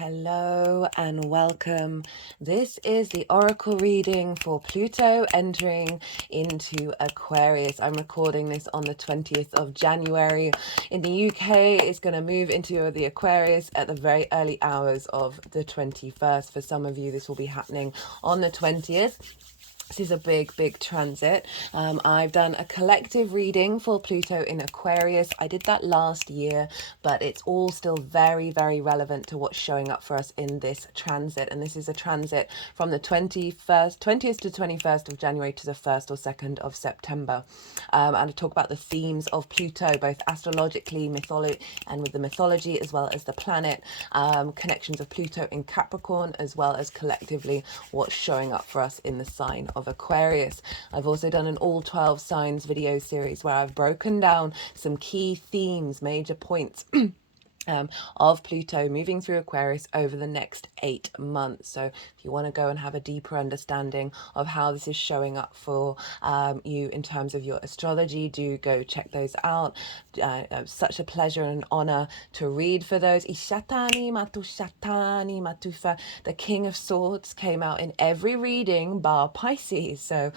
Hello and welcome. This is the oracle reading for Pluto entering into Aquarius. I'm recording this on the 20th of January. In the UK, it's going to move into the Aquarius at the very early hours of the 21st. For some of you, this will be happening on the 20th. This is a big transit. I've done a collective reading for Pluto in Aquarius. I did that last year, but it's all still very relevant to what's showing up for us in this transit. And this is a transit from the 20th to 21st of January to the 1st or 2nd of September. And I talk about the themes of Pluto, both astrologically, mythology, and with the mythology, as well as the planet, connections of Pluto in Capricorn, as well as collectively what's showing up for us in the sign of Aquarius. I've also done an all 12 signs video series where I've broken down some key themes, major points of Pluto moving through Aquarius over the next 8 months. So if you want to go and have a deeper understanding of how this is showing up for you in terms of your astrology, do go check those out. Such a pleasure and an honor to read for those. Ishatani matushatani matufa. The King of Swords came out in every reading bar Pisces. So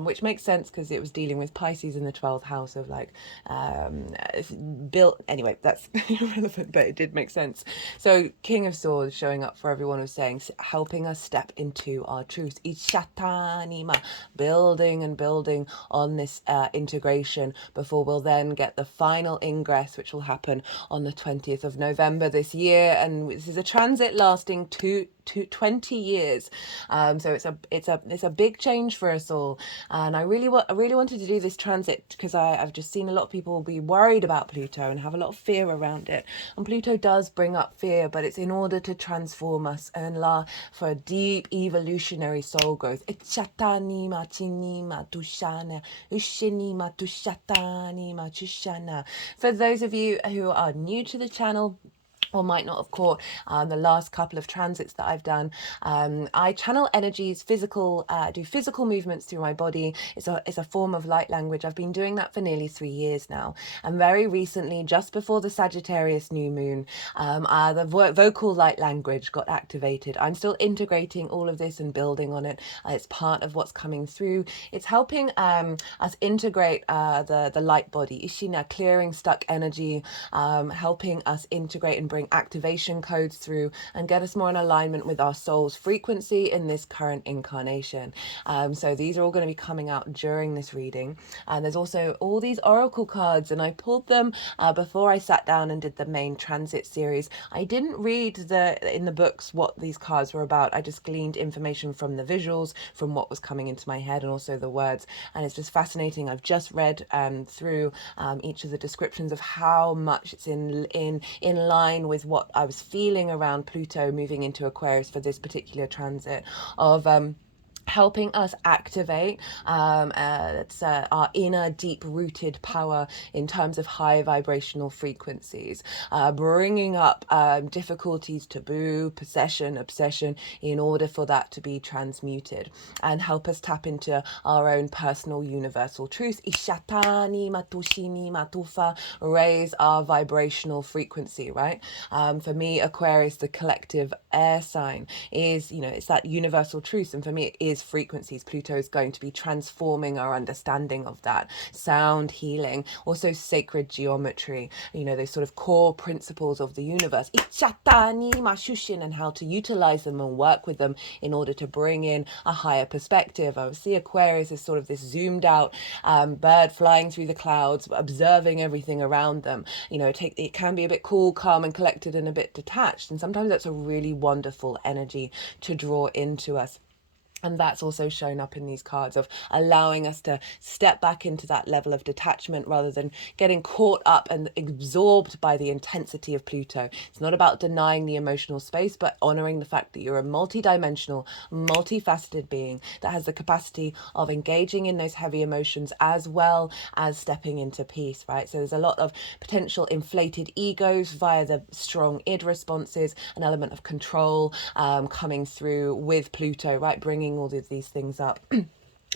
which makes sense because it was dealing with Pisces in the 12th house of like built. Anyway, that's irrelevant, but it did make sense. So King of Swords showing up for everyone was saying, helping us step into our truth. Ishatanima, building and building on this integration before we'll then get the final ingress, which will happen on the 20th of November this year. And this is a transit lasting 20 years. So it's a big change for us all. And I really wanted to do this transit because I've just seen a lot of people be worried about Pluto and have a lot of fear around it. And Pluto does bring up fear, but it's in order to transform us and for a deep evolutionary soul growth. For those of you who are new to the channel, or might not have caught the last couple of transits that I've done, I channel energies, do physical movements through my body. It's a form of light language. I've been doing that for nearly 3 years now. And very recently, just before the Sagittarius new moon, the vocal light language got activated. I'm still integrating all of this and building on it. It's part of what's coming through. It's helping us integrate the light body, Ishina, clearing stuck energy, helping us integrate and bring activation codes through and get us more in alignment with our soul's frequency in this current incarnation. So these are all going to be coming out during this reading. And there's also all these oracle cards, and I pulled them before I sat down and did the main transit series. I didn't read in the books what these cards were about. I just gleaned information from the visuals, from what was coming into my head, and also the words. And it's just fascinating. I've just read through each of the descriptions of how much it's in line with what I was feeling around Pluto moving into Aquarius for this particular transit of helping us activate our inner deep-rooted power in terms of high vibrational frequencies, bringing up difficulties, taboo, possession, obsession, in order for that to be transmuted, and help us tap into our own personal universal truth. Ishatani matushini matufa, raise our vibrational frequency, right? For me, Aquarius, the collective air sign, is, it's that universal truth, and for me it is frequencies. Pluto is going to be transforming our understanding of that. Sound healing, also sacred geometry, those sort of core principles of the universe, and how to utilize them and work with them in order to bring in a higher perspective. I see Aquarius as sort of this zoomed out bird flying through the clouds, observing everything around them. It can be a bit cool, calm and collected and a bit detached, and sometimes that's a really wonderful energy to draw into us. And that's also shown up in these cards of allowing us to step back into that level of detachment rather than getting caught up and absorbed by the intensity of Pluto. It's not about denying the emotional space, but honoring the fact that you're a multidimensional, multifaceted being that has the capacity of engaging in those heavy emotions as well as stepping into peace, right? So there's a lot of potential inflated egos via the strong id responses, an element of control coming through with Pluto, right? Bringing all of these things up.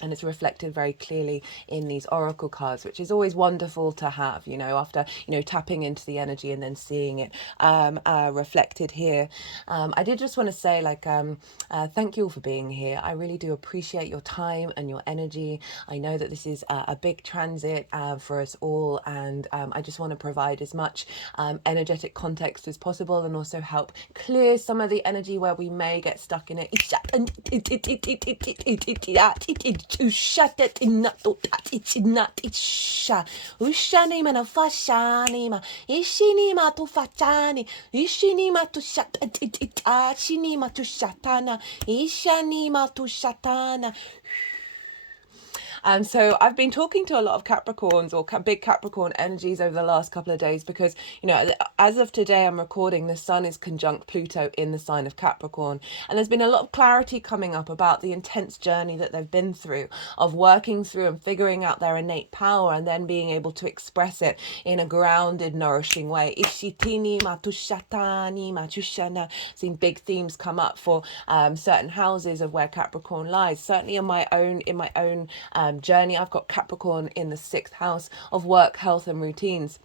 And it's reflected very clearly in these oracle cards, which is always wonderful to have, you know, after, you know, tapping into the energy and then seeing it reflected here. I did just want to say, like, thank you all for being here. I really do appreciate your time and your energy. I know that this is a big transit for us all, and I just want to provide as much energetic context as possible, and also help clear some of the energy where we may get stuck in it. Ushanima na fashanima, ishinima tu fatani, ishinima tu shat, shinima tu shatana, ishanima tu shatana. So I've been talking to a lot of Capricorns or big Capricorn energies over the last couple of days because, you know, as of today I'm recording, the Sun is conjunct Pluto in the sign of Capricorn. And there's been a lot of clarity coming up about the intense journey that they've been through of working through and figuring out their innate power and then being able to express it in a grounded, nourishing way. Ishitini matushatani matushana. Seen big themes come up for certain houses of where Capricorn lies. Certainly in my own journey, I've got Capricorn in the 6th house of work, health and routines,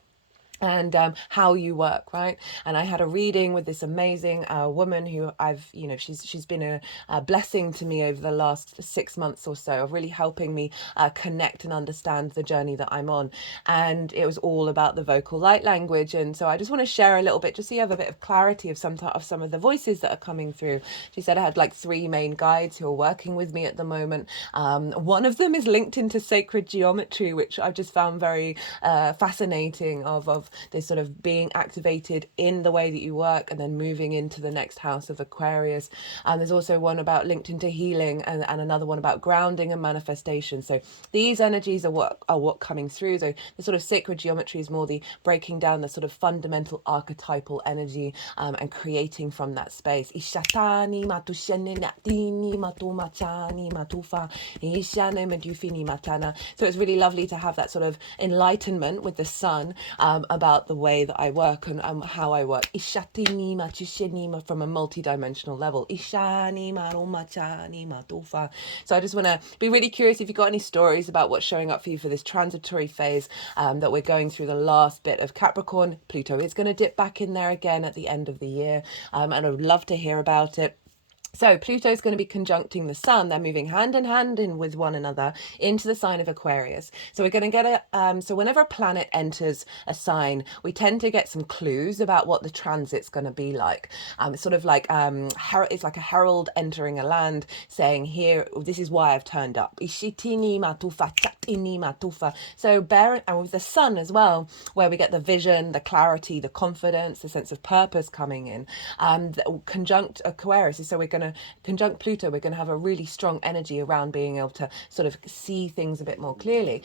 and how you work, right? And I had a reading with this amazing woman who I've, you know, she's been a blessing to me over the last 6 months or so, of really helping me connect and understand the journey that I'm on. And it was all about the vocal light language. And so I just want to share a little bit, just so you have a bit of clarity of some of the voices that are coming through. She said I had like 3 main guides who are working with me at the moment. One of them is linked into sacred geometry, which I've just found very fascinating, of this sort of being activated in the way that you work and then moving into the next house of Aquarius. And there's also one about linked into healing, and another one about grounding and manifestation. So these energies are what coming through. So the sort of sacred geometry is more the breaking down the sort of fundamental archetypal energy and creating from that space. Ishatani matushene natini matumachani matufa ishane medufini matana. So it's really lovely to have that sort of enlightenment with the sun about the way that I work and how I work. Ishatini matusheni from a multi-dimensional level. Ishani marumachani matufa. So I just want to be really curious if you've got any stories about what's showing up for you for this transitory phase that we're going through, the last bit of Capricorn. Pluto is going to dip back in there again at the end of the year, and I would love to hear about it. So Pluto is going to be conjuncting the Sun. They're moving hand in hand in with one another into the sign of Aquarius. So we're going to get so whenever a planet enters a sign, we tend to get some clues about what the transit's going to be like. It's sort of like it's like a herald entering a land, saying, here, this is why I've turned up. Ishitini matufa, chatini matufa. So and with the Sun as well, where we get the vision, the clarity, the confidence, the sense of purpose coming in. Conjunct Aquarius, so we're going to conjunct Pluto, we're going to have a really strong energy around being able to sort of see things a bit more clearly.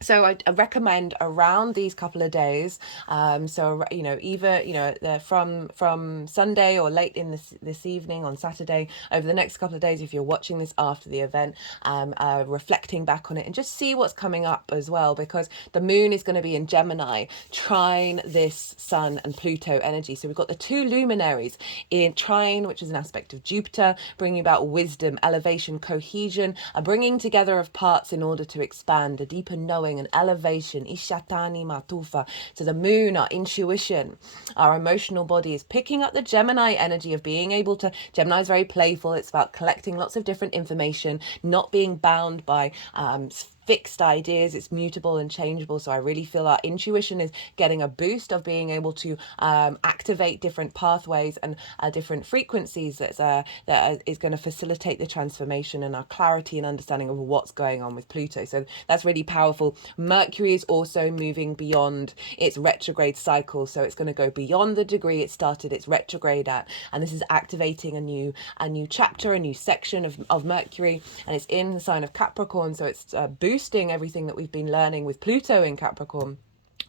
So I recommend around these couple of days, so, you know, either, you know, from Sunday or late in this evening on Saturday, over the next couple of days, if you're watching this after the event, reflecting back on it and just see what's coming up as well, because the moon is going to be in Gemini, trine this Sun and Pluto energy. So we've got the 2 luminaries in trine, which is an aspect of Jupiter, bringing about wisdom, elevation, cohesion, a bringing together of parts in order to expand, a deeper knowing and elevation. Ishatani matufa. So the moon, our intuition, our emotional body, is picking up the Gemini energy of being able to. Gemini is very playful. It's about collecting lots of different information, not being bound by fixed ideas. It's mutable and changeable. So I really feel our intuition is getting a boost of being able to activate different pathways and different frequencies that is going to facilitate the transformation and our clarity and understanding of what's going on with Pluto. So that's really powerful. Mercury is also moving beyond its retrograde cycle. So it's going to go beyond the degree it started its retrograde at. And this is activating a new chapter, a new section of Mercury. And it's in the sign of Capricorn. So it's boosting everything that we've been learning with Pluto in Capricorn.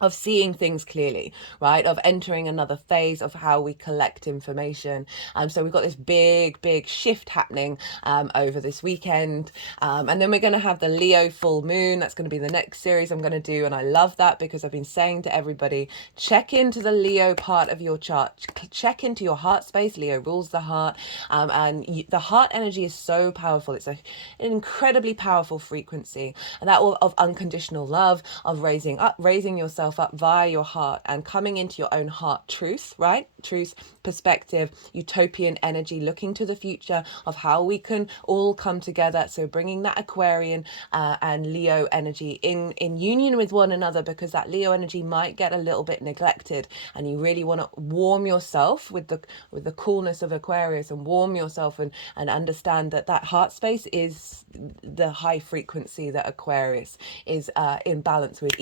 of seeing things clearly, right? Of entering another phase of how we collect information. So we've got this big shift happening over this weekend. And then we're going to have the Leo full moon. That's going to be the next series I'm going to do. And I love that because I've been saying to everybody, check into the Leo part of your chart. Check into your heart space. Leo rules the heart. The heart energy is so powerful. It's an incredibly powerful frequency. And that will, of unconditional love, of raising yourself up via your heart and coming into your own heart truth, right? Truth, perspective, utopian energy, looking to the future of how we can all come together. So bringing that Aquarian and Leo energy in union with one another, because that Leo energy might get a little bit neglected, and you really want to warm yourself with the coolness of Aquarius, and warm yourself and understand that heart space is the high frequency that Aquarius is in balance with.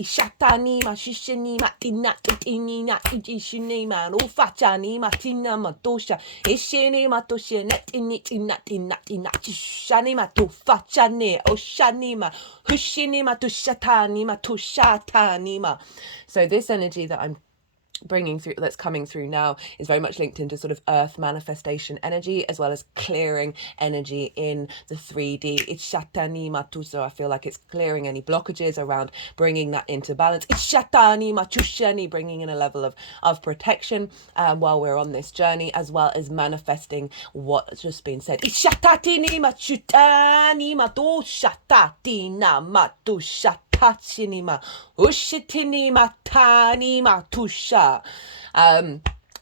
Shishinima tina itinina ijishinima ufachanima tina matosha ishinima toshene tina tina tina chishanima tufachane oshanima hushinima tushatanima tushatanima. So this energy that I'm bringing through, that's coming through now, is very much linked into sort of earth manifestation energy, as well as clearing energy in the 3D. It's shatani matu, so I feel like it's clearing any blockages around bringing that into balance. It's shatani matushani, bringing in a level of protection while we're on this journey, as well as manifesting what's just been said. It's shatatini machutani matu shatatina matu shat Tachinima, Ushitinima, Tanima, Tusha.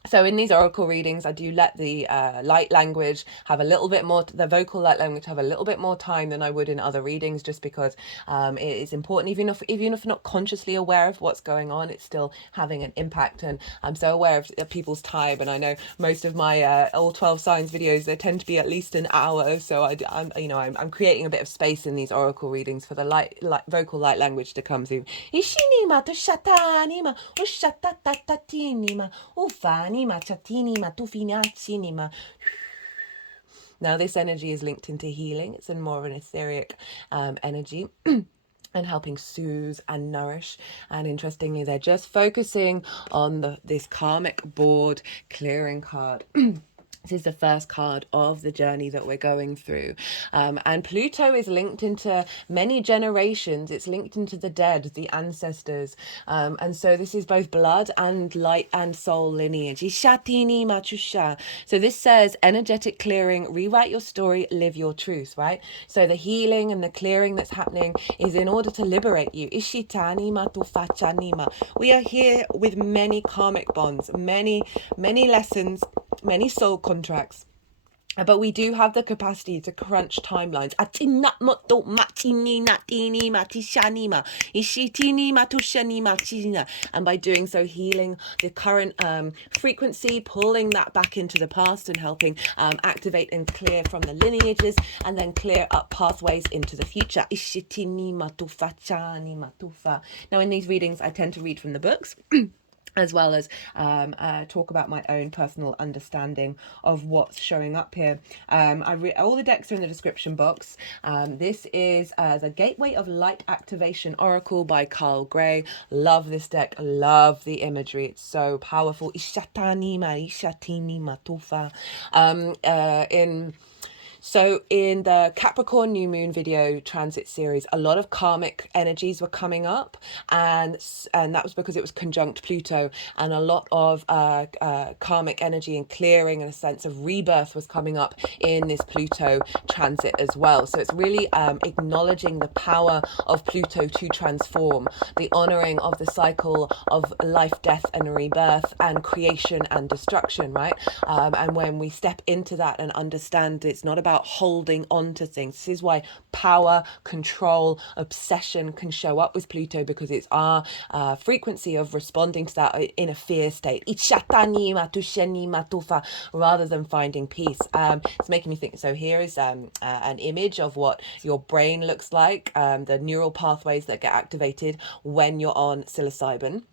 So in these oracle readings, I do let the light language have a little bit more, the vocal light language have a little bit more time than I would in other readings, just because it is important. Even if not consciously aware of what's going on, it's still having an impact. And I'm so aware of people's time. And I know most of my all 12 signs videos, they tend to be at least an hour. So I'm creating a bit of space in these oracle readings for the vocal light language to come through. Ishinima to shatanima, ushatatatinima, ufani. Now this energy is linked into healing. It's in more of an etheric energy and helping soothe and nourish. And interestingly, they're just focusing on this karmic board clearing card. This is the first card of the journey that we're going through. And Pluto is linked into many generations. It's linked into the dead, the ancestors. And so this is both blood and light and soul lineage. So this says energetic clearing, rewrite your story, live your truth, right? So the healing and the clearing that's happening is in order to liberate you. We are here with many karmic bonds, many lessons, many soul contracts, but we do have the capacity to crunch timelines. And by doing so, healing the current frequency, pulling that back into the past and helping activate and clear from the lineages, and then clear up pathways into the future. Now in these readings, I tend to read from the books. As well as talk about my own personal understanding of what's showing up here. All the decks are in the description box. This is the Gateway of Light Activation Oracle by Carl Gray. Love this deck. Love the imagery. It's so powerful. So in the Capricorn new moon video transit series, a lot of karmic energies were coming up, and that was because it was conjunct Pluto, and a lot of karmic energy and clearing and a sense of rebirth was coming up in this Pluto transit as well. So it's really acknowledging the power of Pluto to transform, the honoring of the cycle of life, death and rebirth, and creation and destruction, right? And when we step into that and understand it's not about holding on to things. This is why power, control, obsession can show up with Pluto, because it's our frequency of responding to that in a fear state, rather than finding peace. It's making me think. So here is an image of what your brain looks like, the neural pathways that get activated when you're on psilocybin.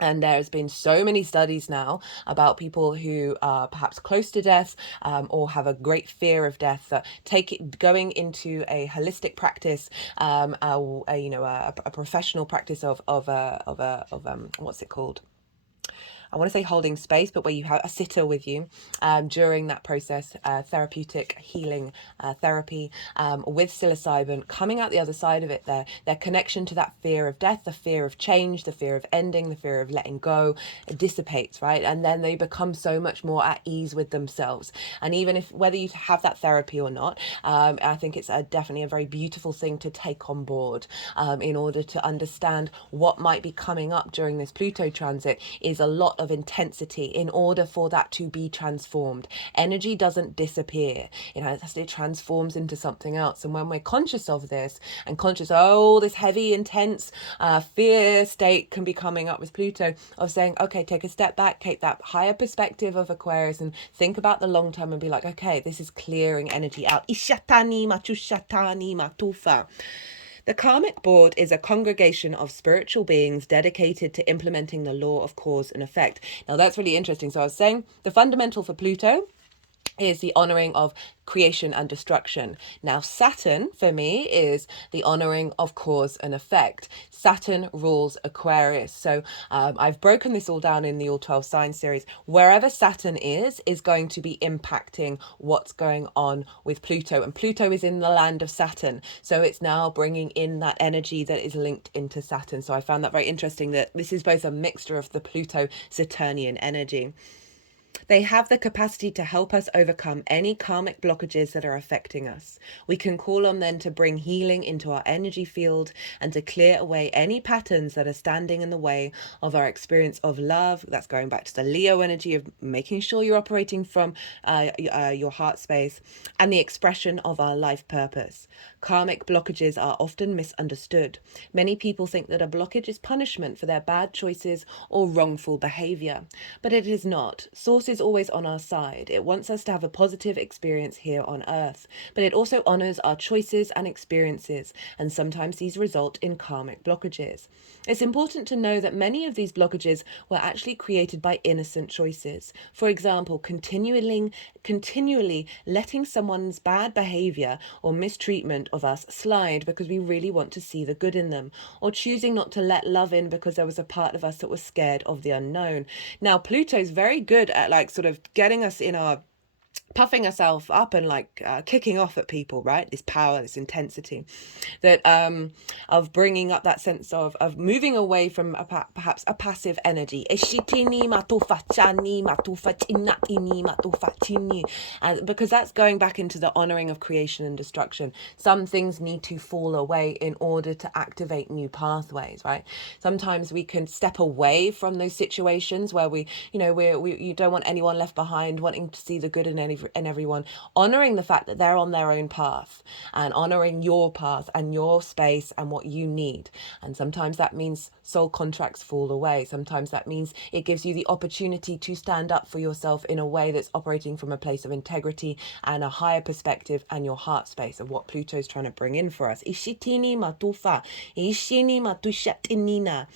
And there has been so many studies now about people who are perhaps close to death, or have a great fear of death, that going into a holistic practice, a professional practice of what's it called? I want to say holding space, but where you have a sitter with you during that process, therapeutic healing therapy with psilocybin, coming out the other side of it, their connection to that fear of death, the fear of change, the fear of ending, the fear of letting go, it dissipates, right? And then they become so much more at ease with themselves. And even if, whether you have that therapy or not, I think it's definitely a very beautiful thing to take on board in order to understand what might be coming up during this Pluto transit is a lot of intensity in order for that to be transformed. Energy doesn't disappear, it transforms into something else. And when we're conscious of this and conscious, oh, this heavy, intense fear state can be coming up with Pluto, of saying, okay, take a step back, take that higher perspective of Aquarius and think about the long term and be like, okay, this is clearing energy out. Ishatani matushatani matufa. The karmic board is a congregation of spiritual beings dedicated to implementing the law of cause and effect. Now, that's really interesting. So I was saying the fundamental for Pluto is the honoring of creation and destruction. Now, Saturn, for me, is the honoring of cause and effect. Saturn rules Aquarius. So I've broken this all down in the All 12 Signs series. Wherever Saturn is going to be impacting what's going on with Pluto. And Pluto is in the land of Saturn. So it's now bringing in that energy that is linked into Saturn. So I found that very interesting, that this is both a mixture of the Pluto-Saturnian energy. They have the capacity to help us overcome any karmic blockages that are affecting us. We can call on them to bring healing into our energy field and to clear away any patterns that are standing in the way of our experience of love. That's going back to the Leo energy of making sure you're operating from your heart space, and the expression of our life purpose. Karmic blockages are often misunderstood. Many people think that a blockage is punishment for their bad choices or wrongful behavior, but it is not. Source is always on our side. It wants us to have a positive experience here on Earth, but it also honors our choices and experiences, and sometimes these result in karmic blockages. It's important to know that many of these blockages were actually created by innocent choices. For example, continually letting someone's bad behavior or mistreatment of us slide because we really want to see the good in them, or choosing not to let love in because there was a part of us that was scared of the unknown. Now, Pluto's very good at sort of getting us in our puffing ourselves up and kicking off at people, right? This power, this intensity, that of bringing up that sense of moving away from perhaps a passive energy, because that's going back into the honoring of creation and destruction. Some things need to fall away in order to activate new pathways, right? Sometimes we can step away from those situations where you don't want anyone left behind, wanting to see the good in everyone, honoring the fact that they're on their own path, and honoring your path and your space and what you need. And sometimes that means soul contracts fall away. Sometimes that means it gives you the opportunity to stand up for yourself in a way that's operating from a place of integrity and a higher perspective, and your heart space of what Pluto's trying to bring in for us. Ishitini matufa, ishini matushatinina,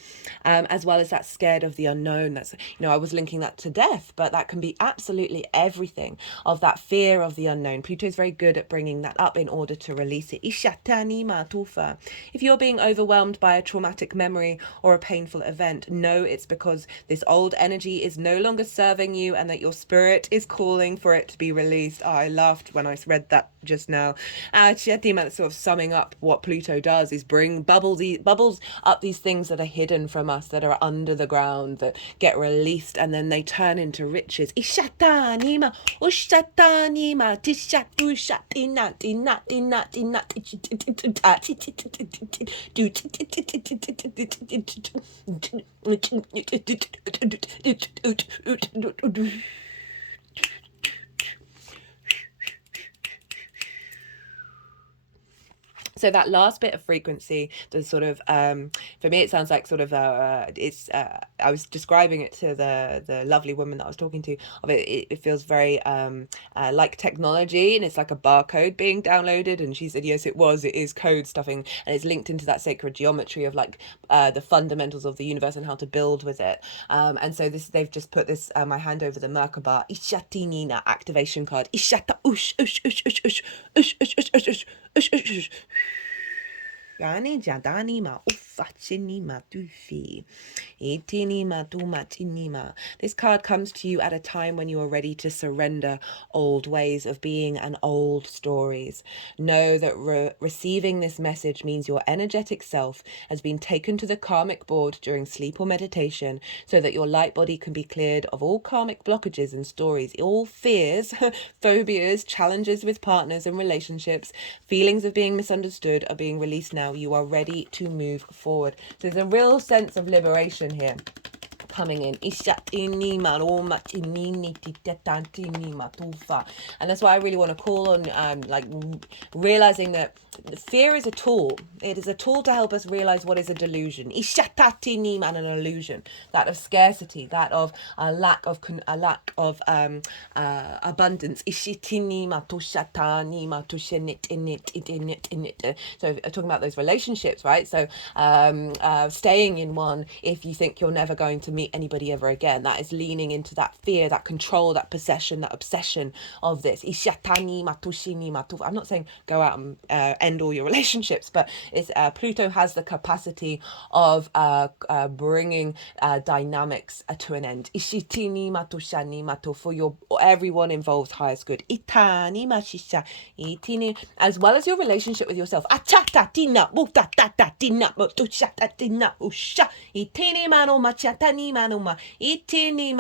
as well as that scared of the unknown. That's, I was linking that to death, but that can be absolutely everything, of that fear of the unknown. Pluto is very good at bringing that up in order to release it. Ishatani matufa. If you're being overwhelmed by a traumatic memory or a painful event, know it's because this old energy is no longer serving you and that your spirit is calling for it to be released. Oh, I laughed when I read that just now. Sort of summing up what Pluto does is bring bubbles up these things that are hidden from us, that are under the ground, that get released, and then they turn into riches. Ishatanima, ushatanima, tishatu shatina, tina, tina, tina, So that last bit of frequency, the sort of for me it sounds like sort of it's I was describing it to the lovely woman that I was talking to, of it feels very like technology, and it's like a barcode being downloaded, and she said yes, it is code stuffing, and it's linked into that sacred geometry of like the fundamentals of the universe and how to build with it. And so they've just put this my hand over the Merkaba Ishatinina activation card. Ishata ush ush ush ush ush ush ush ush ush ush ush ush. Yani jadani ma ufachini ma tufi. Itini ma tu matini ma. This card comes to you at a time when you are ready to surrender old ways of being and old stories. Know that receiving this message means your energetic self has been taken to the karmic board during sleep or meditation, so that your light body can be cleared of all karmic blockages and stories, all fears, phobias, challenges with partners and relationships, feelings of being misunderstood are being released now. You are ready to move forward. So there's a real sense of liberation here coming in. And that's why I really want to call on like realizing that fear is a tool. It is a tool to help us realize what is a delusion, and an illusion, that of scarcity, that of a lack of abundance. So talking about those relationships, right? So staying in one if you think you're never going to meet anybody ever again, that is leaning into that fear, that control, that possession, that obsession of this. I'm not saying go out and end all your relationships, but it's Pluto has the capacity of bringing dynamics to an end. For your everyone involved's highest good, as well as your relationship with yourself.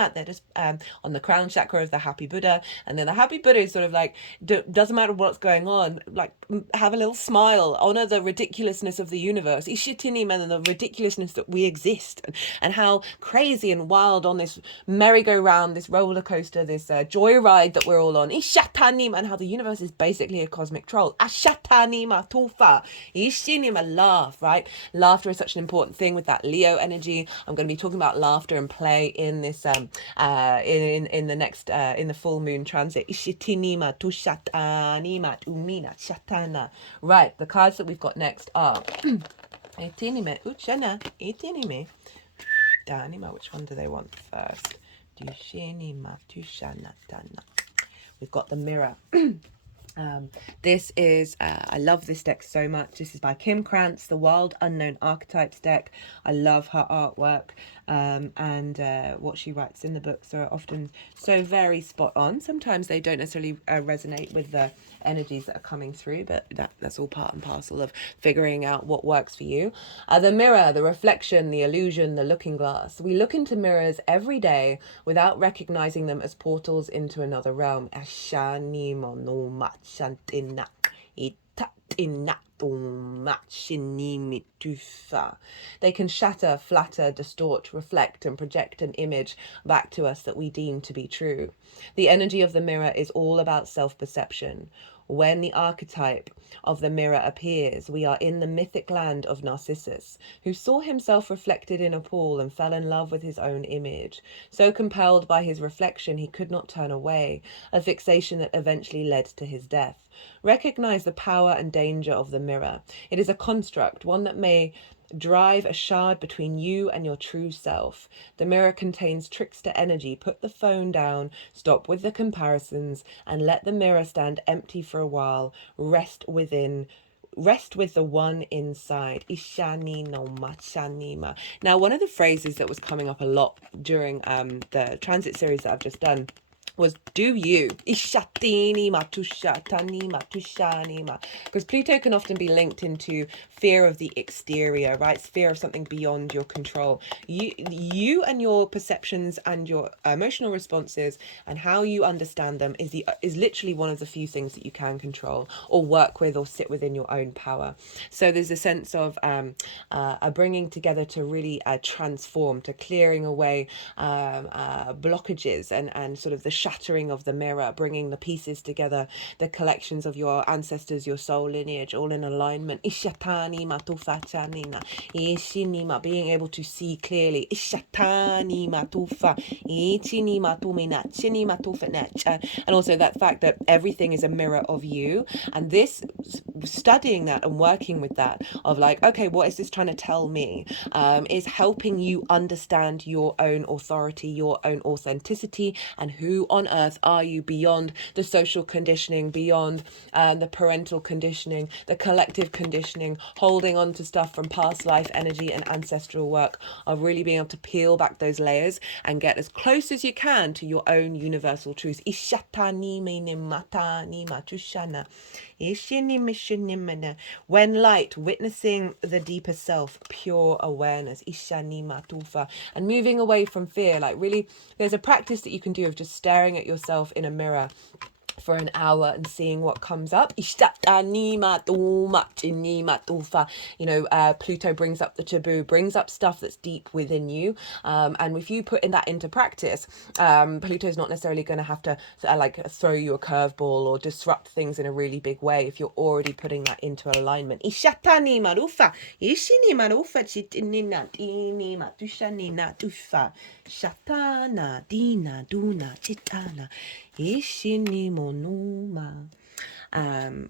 That is on the crown chakra of the happy Buddha. And then the happy Buddha is sort of like, doesn't matter what's going on, like have a little smile, honor the ridiculousness of the universe, and the ridiculousness that we exist, and how crazy and wild on this merry-go-round, this roller coaster, this joyride that we're all on, and how the universe is basically a cosmic troll. Laugh, right? Laughter is such an important thing with that Leo energy. I'm going to be talking about laughter and play in this in the next in the full moon transit. Right, the cards that we've got next are which one do they want first? We've got the Mirror. This is, I love this deck so much. This is by Kim Krans, the Wild Unknown Archetypes deck. I love her artwork, and what she writes in the books are often so very spot on. Sometimes they don't necessarily resonate with the energies that are coming through, but that's all part and parcel of figuring out what works for you. The mirror, the reflection, the illusion, the looking glass. We look into mirrors every day without recognizing them as portals into another realm. They can shatter, flatter, distort, reflect, and project an image back to us that we deem to be true. The energy of the mirror is all about self-perception. When the archetype of the mirror appears, we are in the mythic land of Narcissus, who saw himself reflected in a pool and fell in love with his own image. So compelled by his reflection, he could not turn away, a fixation that eventually led to his death. Recognize the power and danger of the mirror. It is a construct, one that may drive a shard between you and your true self. The mirror contains trickster energy. Put the phone down, stop with the comparisons, and let the mirror stand empty for a while. Rest with the one inside. Now, one of the phrases that was coming up a lot during the transit series that I've just done was do you. Because Pluto can often be linked into fear of the exterior, right? Fear of something beyond your control. You and your perceptions and your emotional responses and how you understand them is literally one of the few things that you can control or work with or sit within your own power. So there's a sense of a bringing together to really transform, to clearing away blockages and sort of the shattering of the mirror, bringing the pieces together, the collections of your ancestors, your soul lineage, all in alignment. Ishatani matufa chanina, ishinima, being able to see clearly. Ishatani matufa, ichini matumina, chini matufa nech. And also that fact that everything is a mirror of you. And this, studying that and working with that, of like, okay, what is this trying to tell me, is helping you understand your own authority, your own authenticity, and who on earth are you beyond the social conditioning, beyond the parental conditioning, the collective conditioning, holding on to stuff from past life energy and ancestral work, of really being able to peel back those layers and get as close as you can to your own universal truth. When light, witnessing the deeper self, pure awareness, and moving away from fear. Like, really, there's a practice that you can do of just staring at yourself in a mirror for an hour and seeing what comes up. You know, Pluto brings up the taboo, brings up stuff that's deep within you. And if you put in that into practice, Pluto's not necessarily going to have to like throw you a curveball or disrupt things in a really big way if you're already putting that into alignment. Shatana dina duna chitana ishini monuma.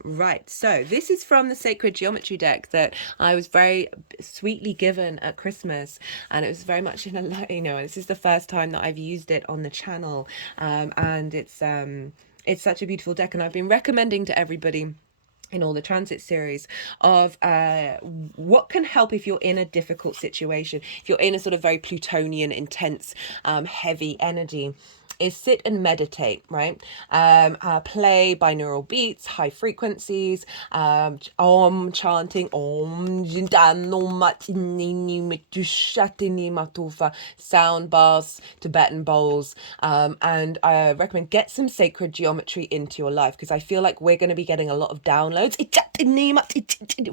Right, so this is from the Sacred Geometry deck that I was very sweetly given at Christmas, and it was very much in a, you know, this is the first time that I've used it on the channel, and it's such a beautiful deck, and I've been recommending to everybody in all the transit series of what can help if you're in a difficult situation, if you're in a sort of very Plutonian, intense, heavy energy, is sit and meditate, right? Play binaural beats, high frequencies, om chanting, om sound baths, Tibetan bowls, and I recommend get some sacred geometry into your life, because I feel like we're going to be getting a lot of downloads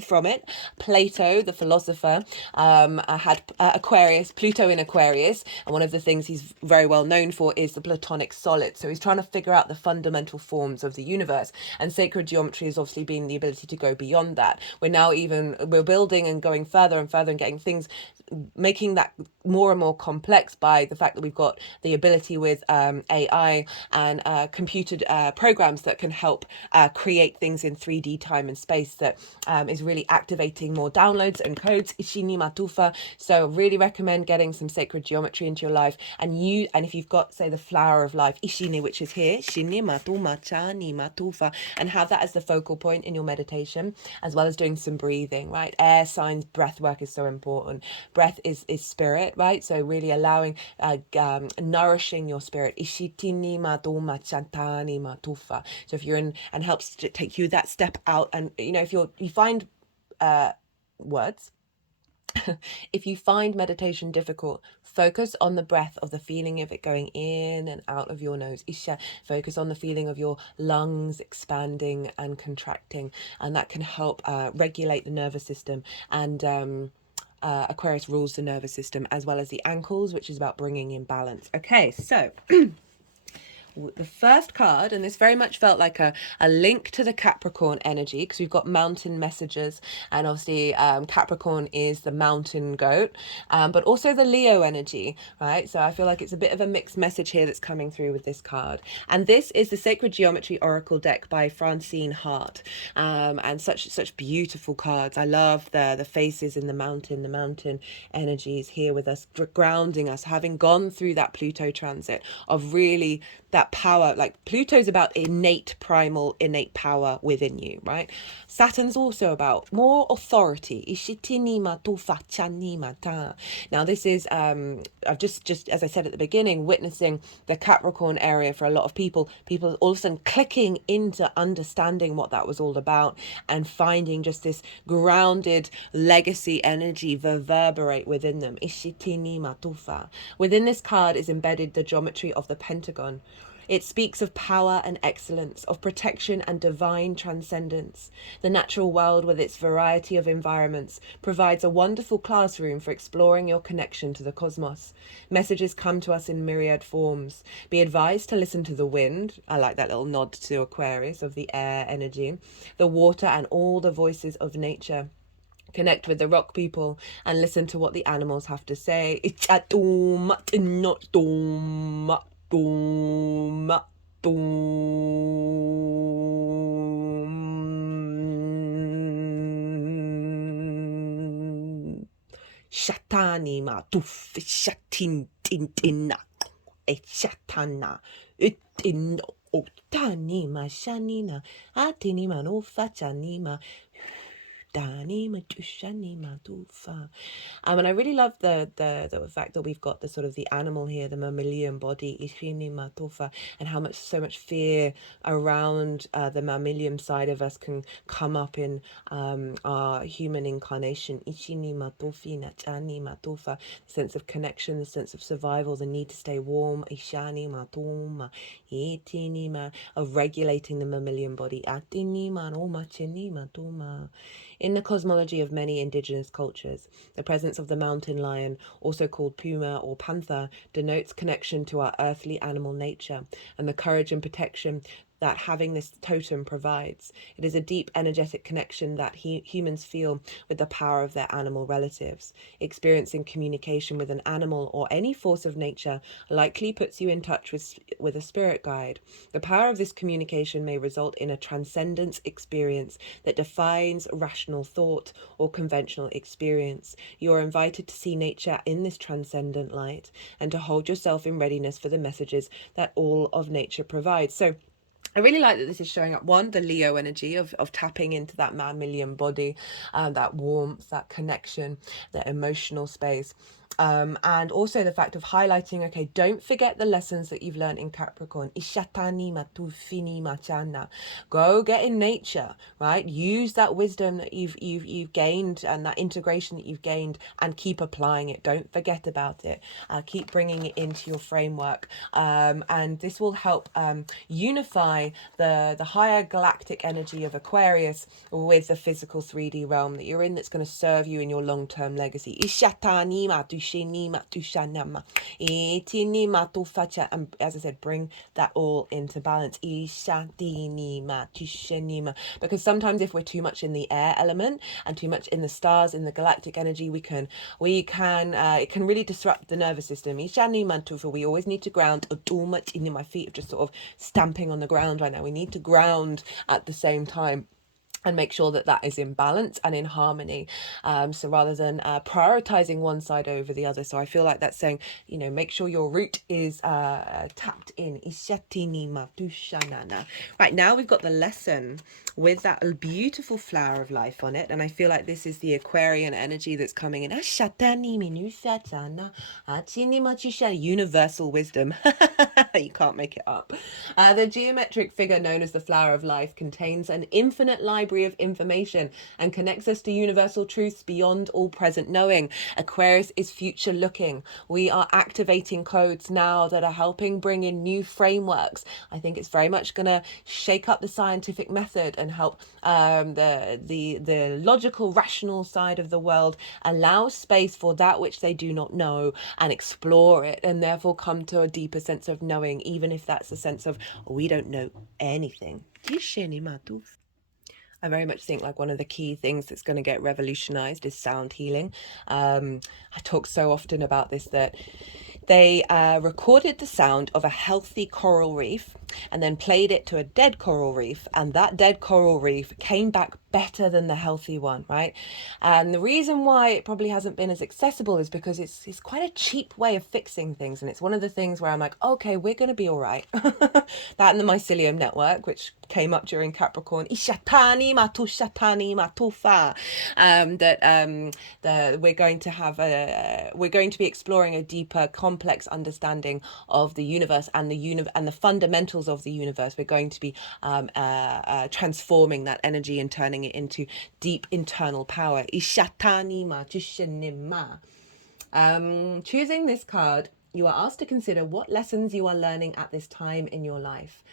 from it. Plato, the philosopher, had Aquarius, Pluto in Aquarius, and one of the things he's very well known for is the Platonic solid. So he's trying to figure out the fundamental forms of the universe, and sacred geometry has obviously been the ability to go beyond that. We're building and going further and further and getting things, making that more and more complex by the fact that we've got the ability with AI and computer programs that can help create things in 3D time and space, that is really activating more downloads and codes. Ishini matufa. So really recommend getting some sacred geometry into your life, and if you've got, say, the flower of life, Ishini, which is here, Shini matuma chani matufa, and have that as the focal point in your meditation, as well as doing some breathing, right? Air signs, breath work is so important. Breath is spirit, right? So really allowing, nourishing your spirit. Ishitini matuma chantani matufa. So if you're in, and helps to take you that step out, and you know, if you find words. If you find meditation difficult, focus on the breath, of the feeling of it going in and out of your nose. Isha. Focus on the feeling of your lungs expanding and contracting, and that can help regulate the nervous system. And Aquarius rules the nervous system, as well as the ankles, which is about bringing in balance. Okay, so the first card, and this very much felt like a link to the Capricorn energy, because we've got mountain messages, and obviously Capricorn is the mountain goat, but also the Leo energy, right? So I feel like it's a bit of a mixed message here that's coming through with this card. And this is the Sacred Geometry Oracle deck by Francene Hart, and such beautiful cards. I love the faces in the mountain energies here with us, grounding us, having gone through that Pluto transit of really that power. Like, Pluto's about innate power within you, right? Saturn's also about more authority. Now this is I've just as I said at the beginning, witnessing the Capricorn area for a lot of people all of a sudden clicking into understanding what that was all about, and finding just this grounded legacy energy reverberate within them. Within this card is embedded the geometry of the pentagon. It speaks of power and excellence, of protection and divine transcendence. The natural world, with its variety of environments, provides a wonderful classroom for exploring your connection to the cosmos. Messages come to us in myriad forms. Be advised to listen to the wind. I like that little nod to Aquarius, of the air energy, the water, and all the voices of nature. Connect with the rock people and listen to what the animals have to say. Shatani ma tuf shatin tintina e shatana itin otani ma shanina atini ma no fachani ma dani ma tushani ma tufa. And I really love the fact that we've got the sort of the animal here, the mammalian body, ishini ma tufa, and how so much fear around the mammalian side of us can come up in our human incarnation. Ishini ma tufi na chani ma tufa, the sense of connection, the sense of survival, the need to stay warm, ishani ma tuma, itini ma, of regulating the mammalian body, atini ma no ma chini ma tuma. In the cosmology of many indigenous cultures, the presence of the mountain lion, also called puma or panther, denotes connection to our earthly animal nature and the courage and protection that having this totem provides. It is a deep energetic connection that humans feel with the power of their animal relatives. Experiencing communication with an animal or any force of nature likely puts you in touch with a spirit guide. The power of this communication may result in a transcendence experience that defines rational thought or conventional experience. You are invited to see nature in this transcendent light and to hold yourself in readiness for the messages that all of nature provides. So I really like that this is showing up, one, the Leo energy of tapping into that mammalian body, that warmth, that connection, that emotional space. And also the fact of highlighting, okay, don't forget the lessons that you've learned in Capricorn. Ishatani matufini machana. Go get in nature, right? Use that wisdom that you've gained and that integration that you've gained, and keep applying it. Don't forget about it. Keep bringing it into your framework, and this will help unify the higher galactic energy of Aquarius with the physical 3D realm that you're in, that's going to serve you in your long-term legacy. Ishatani matushini matushanama itini matufacha, and as I said, bring that all into balance. Ishatini matushanima, because sometimes if we're too much in the air element and too much in the stars, in the galactic energy, we can it can really disrupt the nervous system. Ishani mantufa, we always need to ground. Too much in my feet are just sort of stamping on the ground right now. We need to ground at the same time and make sure that that is in balance and in harmony. So rather than prioritizing one side over the other. So I feel like that's saying, you know, make sure your root is tapped in. Right, now we've got the lesson with that beautiful flower of life on it. And I feel like this is the Aquarian energy that's coming in. Universal wisdom. You can't make it up. The geometric figure known as the flower of life contains an infinite library of information and connects us to universal truths beyond all present knowing. Aquarius is future looking. We are activating codes now that are helping bring in new frameworks. I think it's very much going to shake up the scientific method and help the logical, rational side of the world allow space for that which they do not know and explore it, and therefore come to a deeper sense of knowing, even if that's a sense of we don't know anything. I very much think like one of the key things that's going to get revolutionized is sound healing. I talk so often about this, that they recorded the sound of a healthy coral reef and then played it to a dead coral reef, and that dead coral reef came back better than the healthy one, right? And the reason why it probably hasn't been as accessible is because it's quite a cheap way of fixing things, and it's one of the things where I'm like, okay, we're going to be all right. That and the mycelium network, which came up during Capricorn, Ishatani matushatani matufa, that we're going to have we're going to be exploring a deeper, complex understanding of the universe and the fundamentals of the universe. We're going to be transforming that energy and turning it into deep internal power. Ishatani ma tushanima. Choosing this card You are asked to consider what lessons you are learning at this time in your life.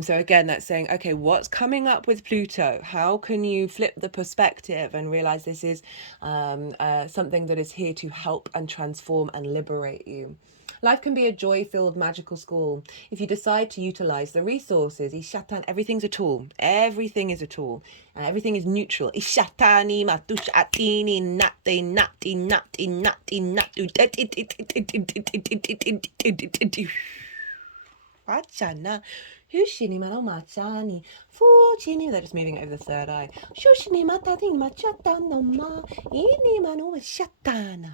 So again, that's saying, okay, what's coming up with Pluto? How can you flip the perspective and realize this is something that is here to help and transform and liberate you? Life can be a joy-filled magical school if you decide to utilize the resources. Ishatan, everything's a tool. Everything is a tool. Everything is neutral. Ishatani matushatini nati nati nati nati nati. Achana. Hushini mano machani. Fuchini. They're just moving over the third eye. Shushini matati machatano ma. Ini mano shatana.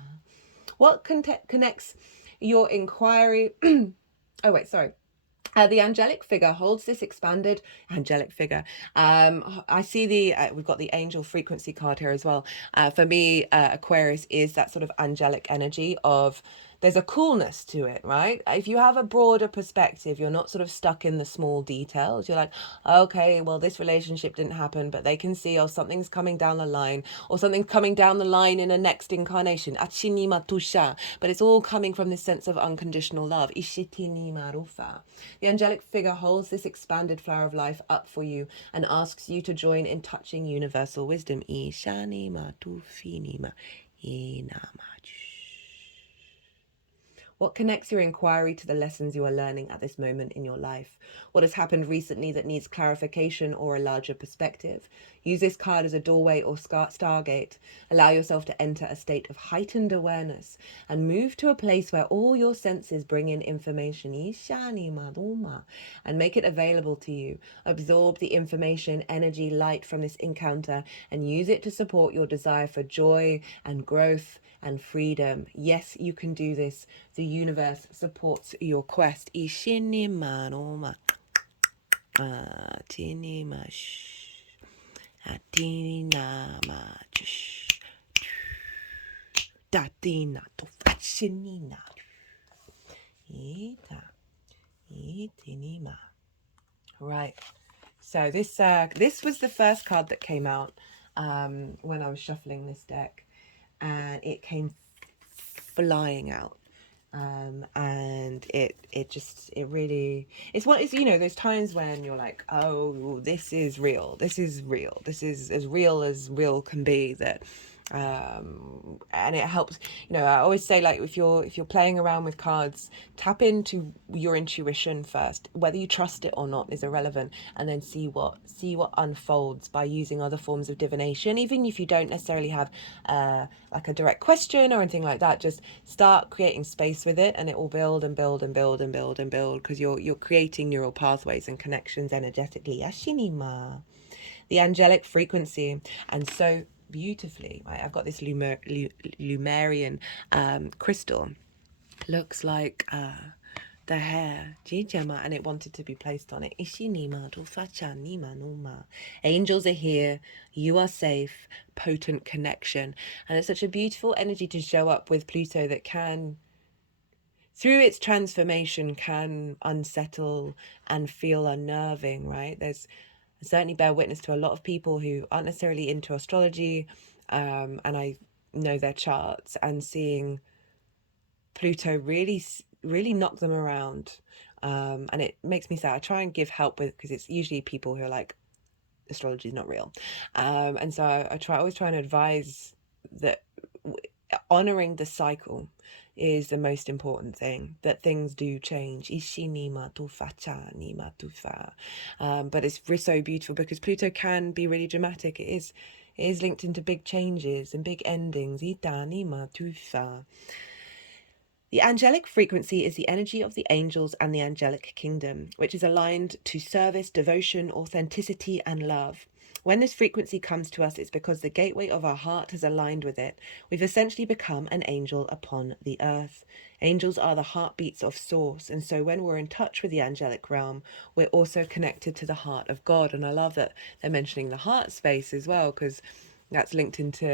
What connects your inquiry? Oh, wait, sorry. The angelic figure holds this expanded angelic figure. I see we've got the angel frequency card here as well. For me, Aquarius is that sort of angelic energy of, there's a coolness to it, right? If you have a broader perspective, you're not sort of stuck in the small details. You're like, okay, well, this relationship didn't happen, but they can see, oh, something's coming down the line, or something's coming down the line in a next incarnation. Achini matusha. But it's all coming from this sense of unconditional love. Ishitini marufa. The angelic figure holds this expanded flower of life up for you and asks you to join in touching universal wisdom. Ishani matufini ma inama. What connects your inquiry to the lessons you are learning at this moment in your life? What has happened recently that needs clarification or a larger perspective? Use this card as a doorway or stargate. Allow yourself to enter a state of heightened awareness and move to a place where all your senses bring in information. Ishani maduma. And make it available to you. Absorb the information, energy, light from this encounter and use it to support your desire for joy and growth and freedom. Yes, you can do this. The universe supports your quest. Ishini manoma. Atini mash. Atini namash. Datina to fascinina. Ita. Itinima. Right. So this was the first card that came out when I was shuffling this deck. And it came flying out, and it really, it's what is, there's times when you're like, oh, this is real, this is as real can be, that and it helps, I always say, like, if you're playing around with cards, tap into your intuition first. Whether you trust it or not is irrelevant, and then see what unfolds by using other forms of divination. Even if you don't necessarily have like a direct question or anything like that, just start creating space with it, and it will build and build and build and build and build, because you're creating neural pathways and connections energetically. Ashinima, the angelic frequency. And so beautifully, right, I've got this Lumerian crystal. Looks like the hair, Jijama, and it wanted to be placed on it. Angels are here, you are safe, potent connection. And it's such a beautiful energy to show up with Pluto that can, through its transformation, can unsettle and feel unnerving, right? There's certainly bear witness to a lot of people who aren't necessarily into astrology, and I know their charts, and seeing Pluto really knock them around, and it makes me sad. I try and give help with, because it's usually people who are like, astrology is not real, and so I always try and advise that honoring the cycle is the most important thing, that things do change. But it's so beautiful because Pluto can be really dramatic. It is linked into big changes and big endings. The angelic frequency is the energy of the angels and the angelic kingdom, which is aligned to service, devotion, authenticity, and love. When this frequency comes to us, it's because the gateway of our heart has aligned with it. We've essentially become an angel upon the earth. Angels are the heartbeats of Source, and so when we're in touch with the angelic realm, we're also connected to the heart of God. And I love that they're mentioning the heart space as well, because that's linked into,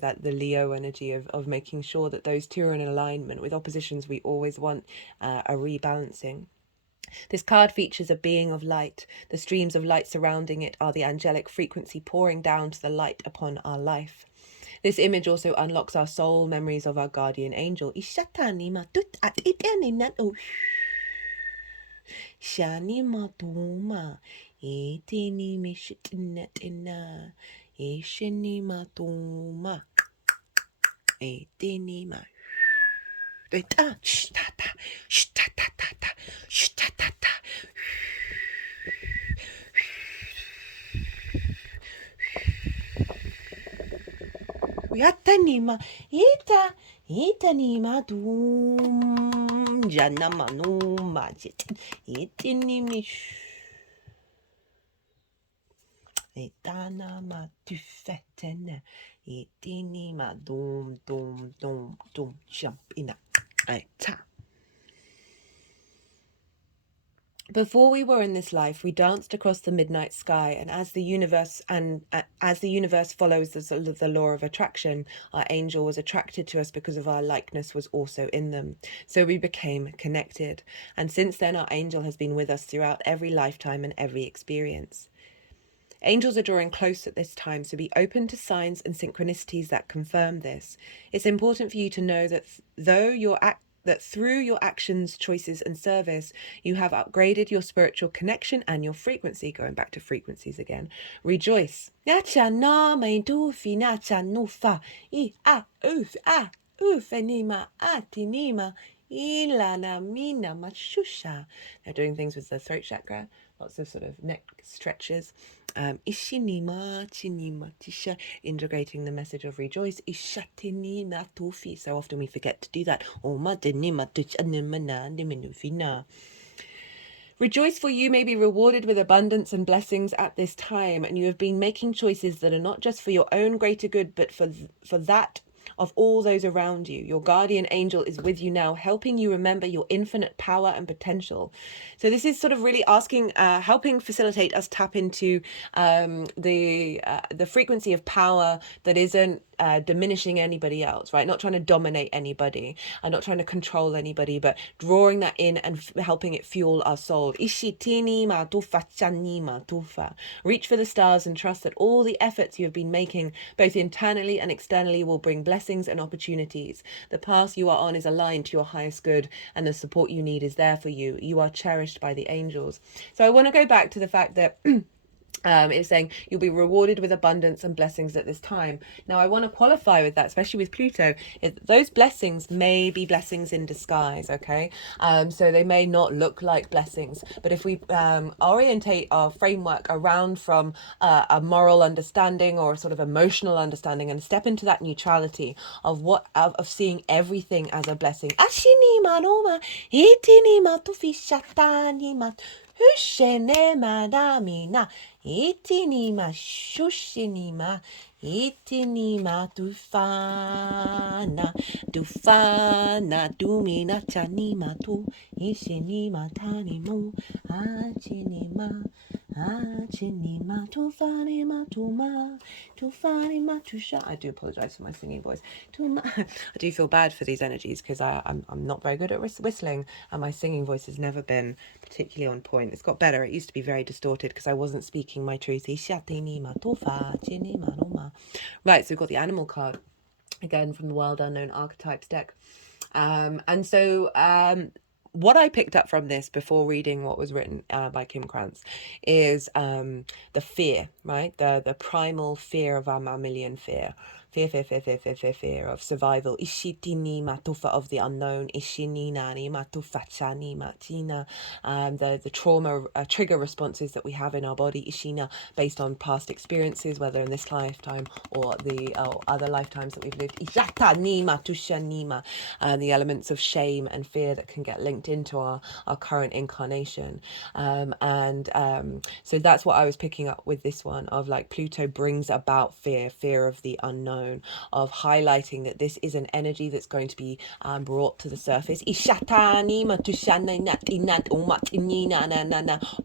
that the Leo energy of making sure that those two are in alignment. With oppositions, we always want a rebalancing. This card features a being of light. The streams of light surrounding it are the angelic frequency pouring down to the light upon our life. This image also unlocks our soul memories of our guardian angel. Ishatanima tut at itianinat Shanima Duma, Etini Mishitinatina, Eshinima Duma, Etinima. Shtata, shtatata, shtatata. Yatanima, Itanima Dum, Janamanuma, Itinimish. Etanama tufetene, Itinima dum, jump in a ta. Before we were in this life, we danced across the midnight sky, and as the universe follows the law of attraction, our angel was attracted to us because of our likeness was also in them. So we became connected, and since then our angel has been with us throughout every lifetime and every experience. Angels are drawing close at this time, so be open to signs and synchronicities that confirm this. It's important for you to know that through your actions, choices, and service, you have upgraded your spiritual connection and your frequency. Going back to frequencies again. Rejoice. They're doing things with the throat chakra, lots of sort of neck stretches. Ishinima, chinima, tisha, integrating the message of rejoice. Ishatinima tofi. So often we forget to do that. Rejoice, for you may be rewarded with abundance and blessings at this time, and you have been making choices that are not just for your own greater good, but for that of all those around you. Your guardian angel is with you now, helping you remember your infinite power and potential. So this is sort of really asking, helping facilitate us tap into the frequency of power that isn't diminishing anybody else, right? Not trying to dominate anybody and not trying to control anybody, but drawing that in and helping it fuel our soul. Ishitini matufa chani matufa. Reach for the stars and trust that all the efforts you have been making, both internally and externally, will bring blessings and opportunities. The path you are on is aligned to your highest good, and the support you need is there for you. You are cherished by the angels. So I want to go back to the fact that it's saying you'll be rewarded with abundance and blessings at this time. Now, I want to qualify with that, especially with Pluto, is those blessings may be blessings in disguise, okay? So they may not look like blessings, but if we orientate our framework around from a moral understanding or a sort of emotional understanding and step into that neutrality of seeing everything as a blessing. Ashini manoma, itini matufi shatani mat. Hushenema damina, itinima shushinima, itinima dufana, dumina chanima tu, ishinima tanimu, achinima, tufanima tusha. I do apologize for my singing voice. I do feel bad for these energies because I'm not very good at whistling, and my singing voice has never been particularly on point. It's got better. It used to be very distorted because I wasn't speaking my truth. Right, so we've got the animal card again from the Wild Unknown Archetypes deck. And so what I picked up from this before reading what was written by Kim Krans is the fear, right? The primal fear of our mammalian fear. Fear of survival. Ishitini matufa of the unknown. Ishini nani matufa chani matina. The trauma trigger responses that we have in our body. Ishina, based on past experiences, whether in this lifetime or the other lifetimes that we've lived. Ishata nima tusha nima. The elements of shame and fear that can get linked into our current incarnation. So that's what I was picking up with this one, of like Pluto brings about fear of the unknown, of highlighting that this is an energy that's going to be brought to the surface.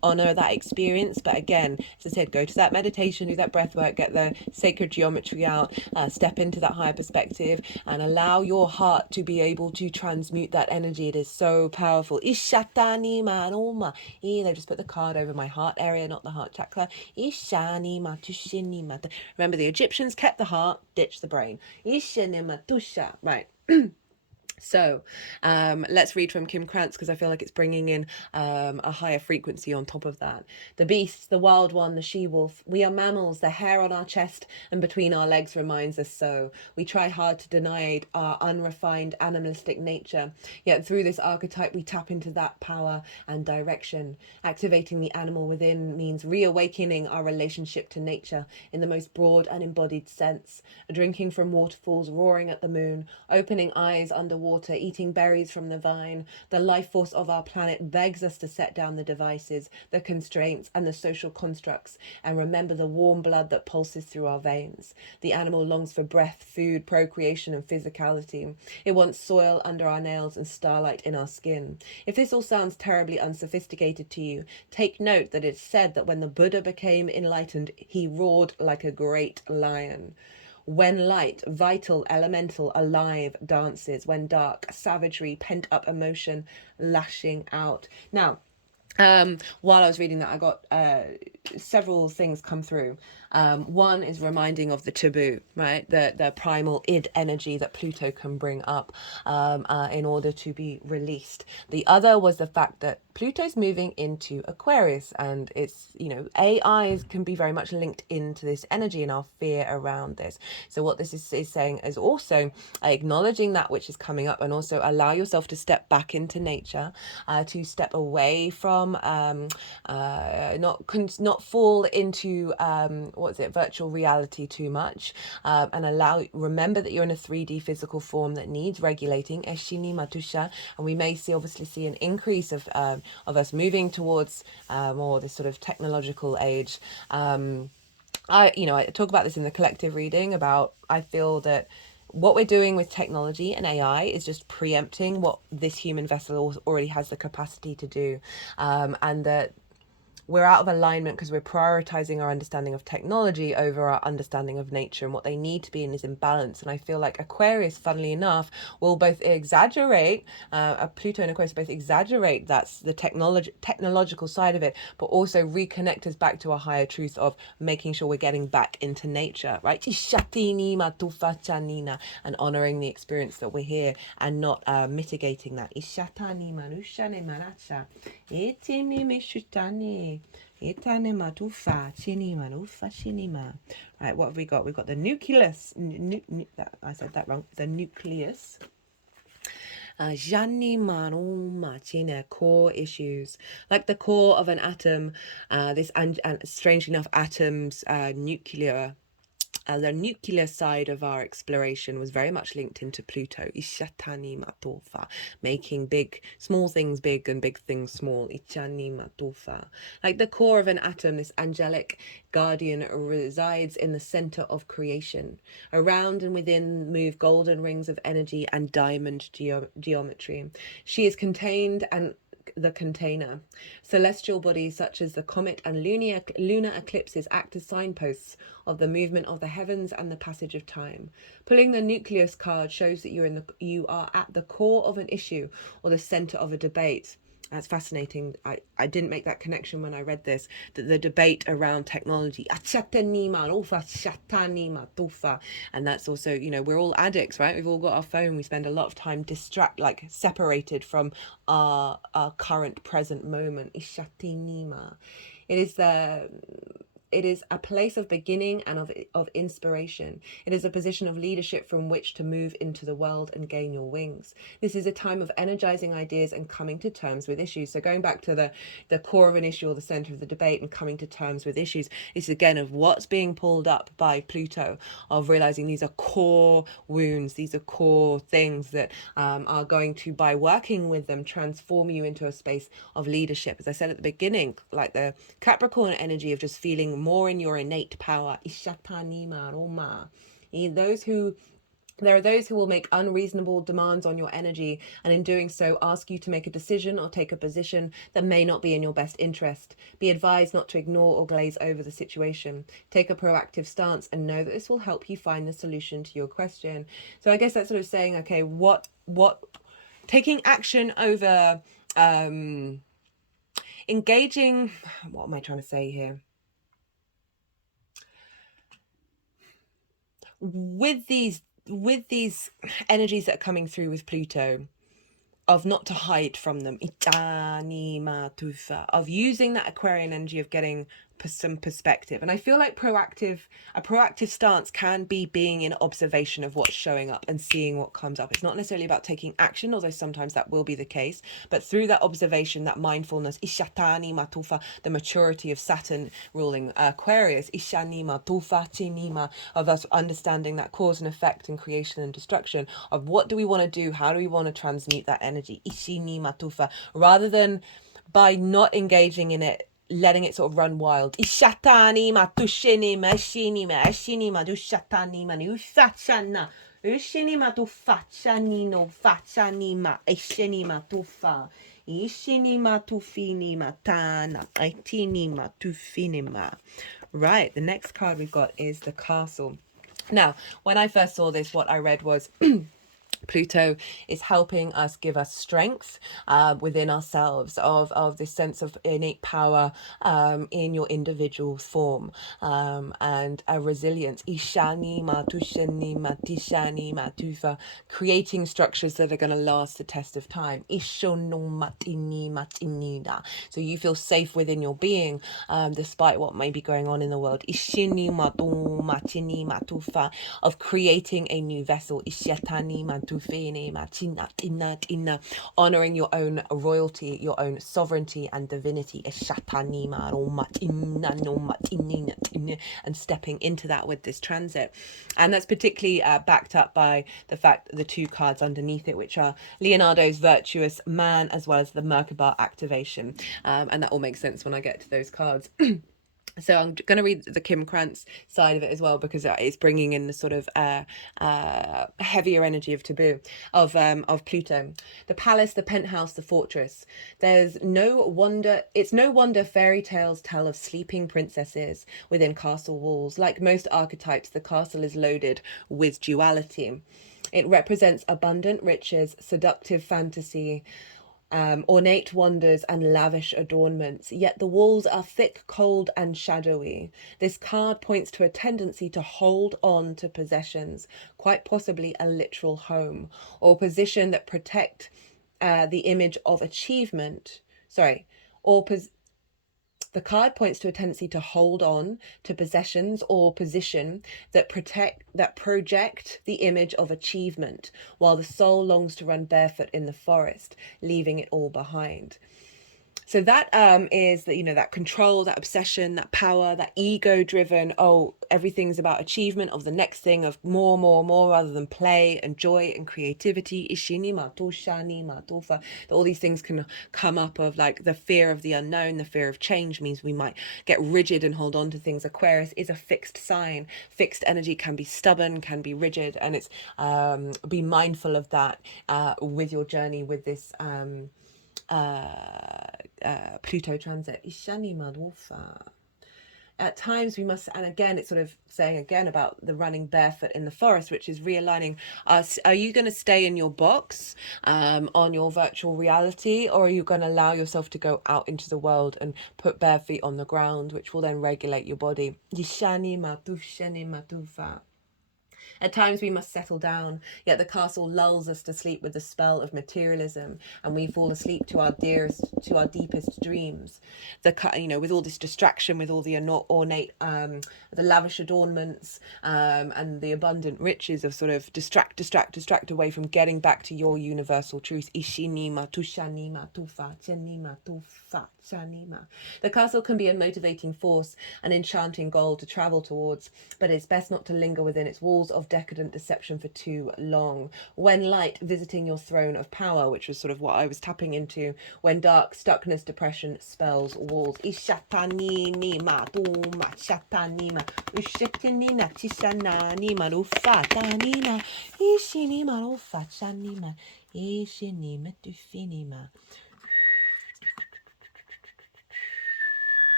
Honor that experience, but again, as I said, go to that meditation, do that breath work, get the sacred geometry out, step into that higher perspective, and allow your heart to be able to transmute that energy. It is so powerful. They just put the card over my heart area, not the heart chakra. Remember, the Egyptians kept the heart, switch the brain. Right. So let's read from Kim Krans, because I feel like it's bringing in a higher frequency on top of that. The beast, the wild one, the she-wolf. We are mammals. The hair on our chest and between our legs reminds us so. We try hard to deny our unrefined animalistic nature. Yet through this archetype, we tap into that power and direction. Activating the animal within means reawakening our relationship to nature in the most broad and embodied sense. Drinking from waterfalls, roaring at the moon, opening eyes underwater, eating berries from the vine. The life force of our planet begs us to set down the devices, the constraints, and the social constructs, and remember the warm blood that pulses through our veins. The animal longs for breath, food, procreation, and physicality. It wants soil under our nails and starlight in our skin. If this all sounds terribly unsophisticated to you, take note that it's said that when the Buddha became enlightened, he roared like a great lion. When light, vital, elemental, alive, dances. When dark, savagery, pent-up emotion, lashing out. Now, while I was reading that, I got several things come through. One is reminding of the taboo, right? The primal id energy that Pluto can bring up in order to be released. The other was the fact that Pluto's moving into Aquarius, and it's, you know, AIs can be very much linked into this energy and our fear around this. So what this is saying is also acknowledging that which is coming up, and also allow yourself to step back into nature, to step away from not fall into virtual reality too much, and remember that you're in a 3D physical form that needs regulating, Eshini Matusha, and we may obviously see an increase of us moving towards more this sort of technological age. I talk about this in the collective reading about, I feel that what we're doing with technology and AI is just preempting what this human vessel already has the capacity to do, and that we're out of alignment because we're prioritizing our understanding of technology over our understanding of nature, and what they need to be in is imbalance. And I feel like Aquarius, funnily enough, will both exaggerate, Pluto and Aquarius both exaggerate that's the technological side of it, but also reconnect us back to a higher truth of making sure we're getting back into nature, right? And honoring the experience that we're here, and not mitigating that. Right, what have we got? We've got the nucleus. I said that wrong. The nucleus. Core issues, like the core of an atom. This and strangely enough, atoms, nuclear. The nuclear side of our exploration was very much linked into Pluto, Ishatani Matofa, making small things big and big things small, Ichani Matofa. Like the core of an atom, this angelic guardian resides in the center of creation. Around and within move golden rings of energy and diamond geometry. She is contained and the container. Celestial bodies such as the comet and lunar eclipses act as signposts of the movement of the heavens and the passage of time. Pulling the nucleus card shows that you are at the core of an issue or the center of a debate. That's fascinating. I didn't make that connection when I read this, that the debate around technology, and that's also, you know, we're all addicts, right? We've all got our phone. We spend a lot of time separated from our current present moment. It is a place of beginning and of inspiration. It is a position of leadership from which to move into the world and gain your wings. This is a time of energizing ideas and coming to terms with issues. So going back to the core of an issue or the center of the debate and coming to terms with issues, it's again of what's being pulled up by Pluto, of realizing these are core wounds, these are core things that are going to, by working with them, transform you into a space of leadership. As I said at the beginning, like the Capricorn energy of just feeling more in your innate power. There are those who will make unreasonable demands on your energy, and in doing so ask you to make a decision or take a position that may not be in your best interest. Be advised not to ignore or glaze over the situation. Take a proactive stance and know that this will help you find the solution to your question. So I guess that's sort of saying, okay, what taking action over engaging, what am I trying to say here? with these energies that are coming through with Pluto, of not to hide from them, of using that Aquarian energy of getting some perspective. And I feel like a proactive stance can be being in observation of what's showing up and seeing what comes up. It's not necessarily about taking action, although sometimes that will be the case, but through that observation, that mindfulness, the maturity of Saturn ruling Aquarius, of us understanding that cause and effect and creation and destruction, of what do we want to do, how do we want to transmute that energy, rather than by not engaging in it, letting it sort of run wild. Ishatani matushini mashini mashini madushatani manu fachana. Ushini matu fachani no fachani ma ishini matufa. Ishini matufini matana. Aitini matufinima. Right, the next card we've got is the Castle. Now, when I first saw this, what I read was Pluto is helping us, give us strength within ourselves, of this sense of innate power in your individual form, and a resilience. Ishani matushani matishani matufa, creating structures that are going to last the test of time. Ishono matini matinida. So you feel safe within your being, despite what may be going on in the world. Ishini matu matini matufa, of creating a new vessel. Ishatani matu, honoring your own royalty, your own sovereignty and divinity, and stepping into that with this transit. And that's particularly backed up by the fact that the two cards underneath it, which are Leonardo's virtuous man as well as the Merkaba activation, and that all makes sense when I get to those cards. So I'm going to read the Kim Krans side of it as well, because it's bringing in the sort of heavier energy of taboo, of Pluto. The palace, the penthouse, the fortress. It's no wonder fairy tales tell of sleeping princesses within castle walls. Like most archetypes, the castle is loaded with duality. It represents abundant riches, seductive fantasy, ornate wonders and lavish adornments, yet the walls are thick, cold and shadowy. This card points to a tendency to hold on to possessions, quite possibly a literal home, or position that protect the image of achievement. The card points to a tendency to hold on to possessions or position that project the image of achievement, while the soul longs to run barefoot in the forest, leaving it all behind. So that is that, that control, that obsession, that power, that ego-driven, everything's about achievement of the next thing, of more, rather than play and joy and creativity. That all these things can come up of like the fear of the unknown, the fear of change means we might get rigid and hold on to things. Aquarius is a fixed sign. Fixed energy can be stubborn, can be rigid, and it's be mindful of that with your journey with this Pluto transit. At times we must, and again it's sort of saying again about the running barefoot in the forest, which is realigning us. Are you going to stay in your box on your virtual reality, or are you going to allow yourself to go out into the world and put bare feet on the ground, which will then regulate your body? At times we must settle down, yet the castle lulls us to sleep with the spell of materialism, and we fall asleep to our deepest dreams. With all this distraction, with all the ornate, the lavish adornments, and the abundant riches of sort of distract away from getting back to your universal truth. The castle can be a motivating force, an enchanting goal to travel towards, but it's best not to linger within its walls of decadent deception for too long. When light, visiting your throne of power, which was sort of what I was tapping into. When dark, stuckness, depression spells walls.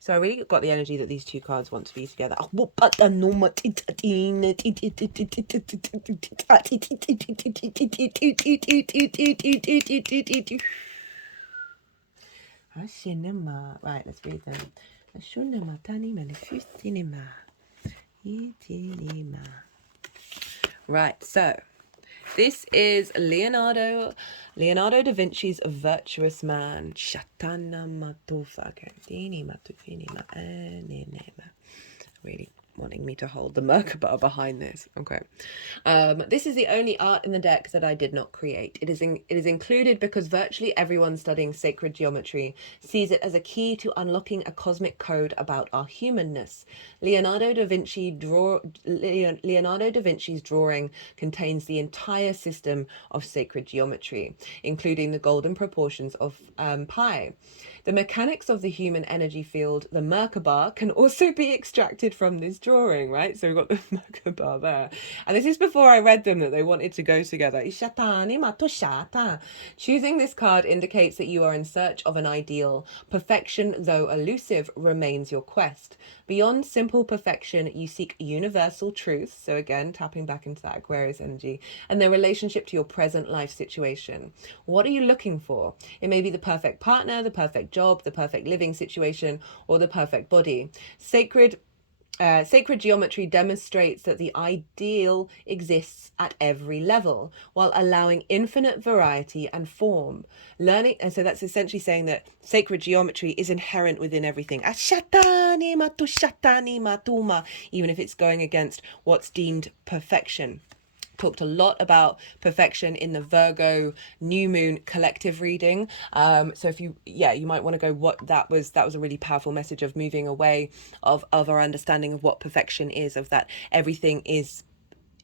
So I really got the energy that these two cards want to be together. Right, let's read them. Right, so this is Leonardo da Vinci's Virtuous Man. Really wanting me to hold the Merkaba behind this. Okay. This is the only art in the deck that I did not create. It is included because virtually everyone studying sacred geometry sees it as a key to unlocking a cosmic code about our humanness. Leonardo da Vinci's drawing contains the entire system of sacred geometry, including the golden proportions of pi. The mechanics of the human energy field, the Merkaba, can also be extracted from this drawing, right? So we've got the Merkaba there. And this is before I read them that they wanted to go together. Choosing this card indicates that you are in search of an ideal. Perfection, though elusive, remains your quest. Beyond simple perfection, you seek universal truth. So again, tapping back into that Aquarius energy and their relationship to your present life situation. What are you looking for? It may be the perfect partner, the perfect job, the perfect living situation, or the perfect body. Sacred geometry demonstrates that the ideal exists at every level while allowing infinite variety and form. Learning, and so that's essentially saying that sacred geometry is inherent within everything. Even if it's going against what's deemed perfection. Talked a lot about perfection in the Virgo new moon collective reading. So if you might want to go, what that was a really powerful message of moving away of our understanding of what perfection is, of that everything is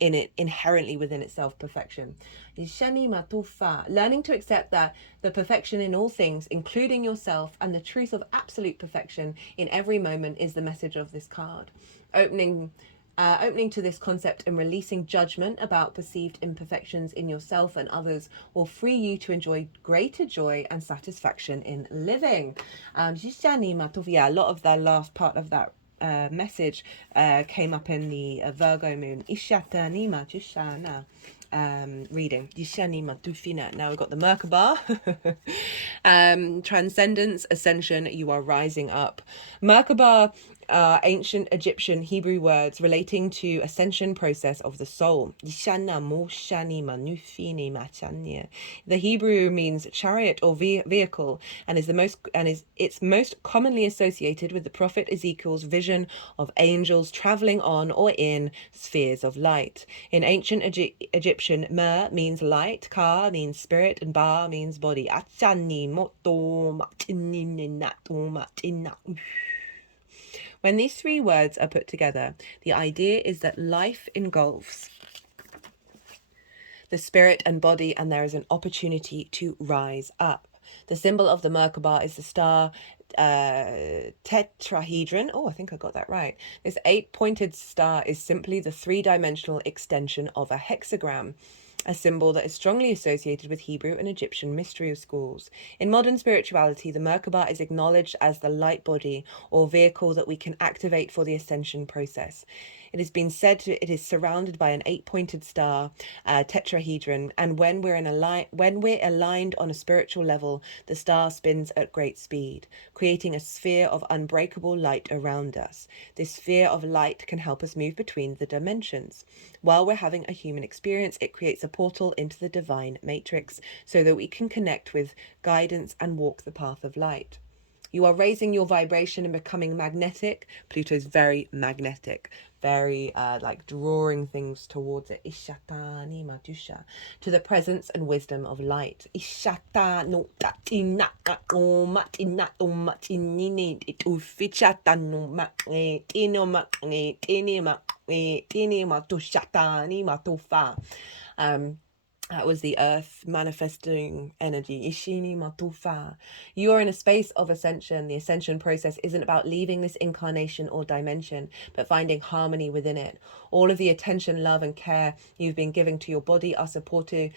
in it inherently within itself perfection. Learning to accept that the perfection in all things, including yourself, and the truth of absolute perfection in every moment is the message of this card. Opening to this concept and releasing judgment about perceived imperfections in yourself and others will free you to enjoy greater joy and satisfaction in living. A lot of the last part of that message came up in the Virgo moon. Reading. Now we've got the Merkaba. Transcendence, ascension, you are rising up. Merkaba, ancient Egyptian Hebrew words relating to ascension process of the soul. The Hebrew means chariot or vehicle and it's most commonly associated with the prophet Ezekiel's vision of angels traveling on or in spheres of light. In ancient Egyptian, Mer means light, Ka means spirit, and Ba means body. When these three words are put together, the idea is that life engulfs the spirit and body, and there is an opportunity to rise up. The symbol of the Merkaba is the star tetrahedron. Oh, I think I got that right. This 8-pointed star is simply the 3-dimensional extension of a hexagram, a symbol that is strongly associated with Hebrew and Egyptian mystery schools. In modern spirituality, the Merkaba is acknowledged as the light body or vehicle that we can activate for the ascension process. It has been said it is surrounded by an 8-pointed star, tetrahedron, and when we're aligned on a spiritual level, the star spins at great speed, creating a sphere of unbreakable light around us. This sphere of light can help us move between the dimensions. While we're having a human experience, it creates a portal into the divine matrix so that we can connect with guidance and walk the path of light. You are raising your vibration and becoming magnetic. Pluto's very magnetic, very like drawing things towards it. To the presence and wisdom of light. That was the earth manifesting energy. Ishini matufa. You are in a space of ascension. The ascension process isn't about leaving this incarnation or dimension, but finding harmony within it. All of the attention, love, and care you've been giving to your body are supporting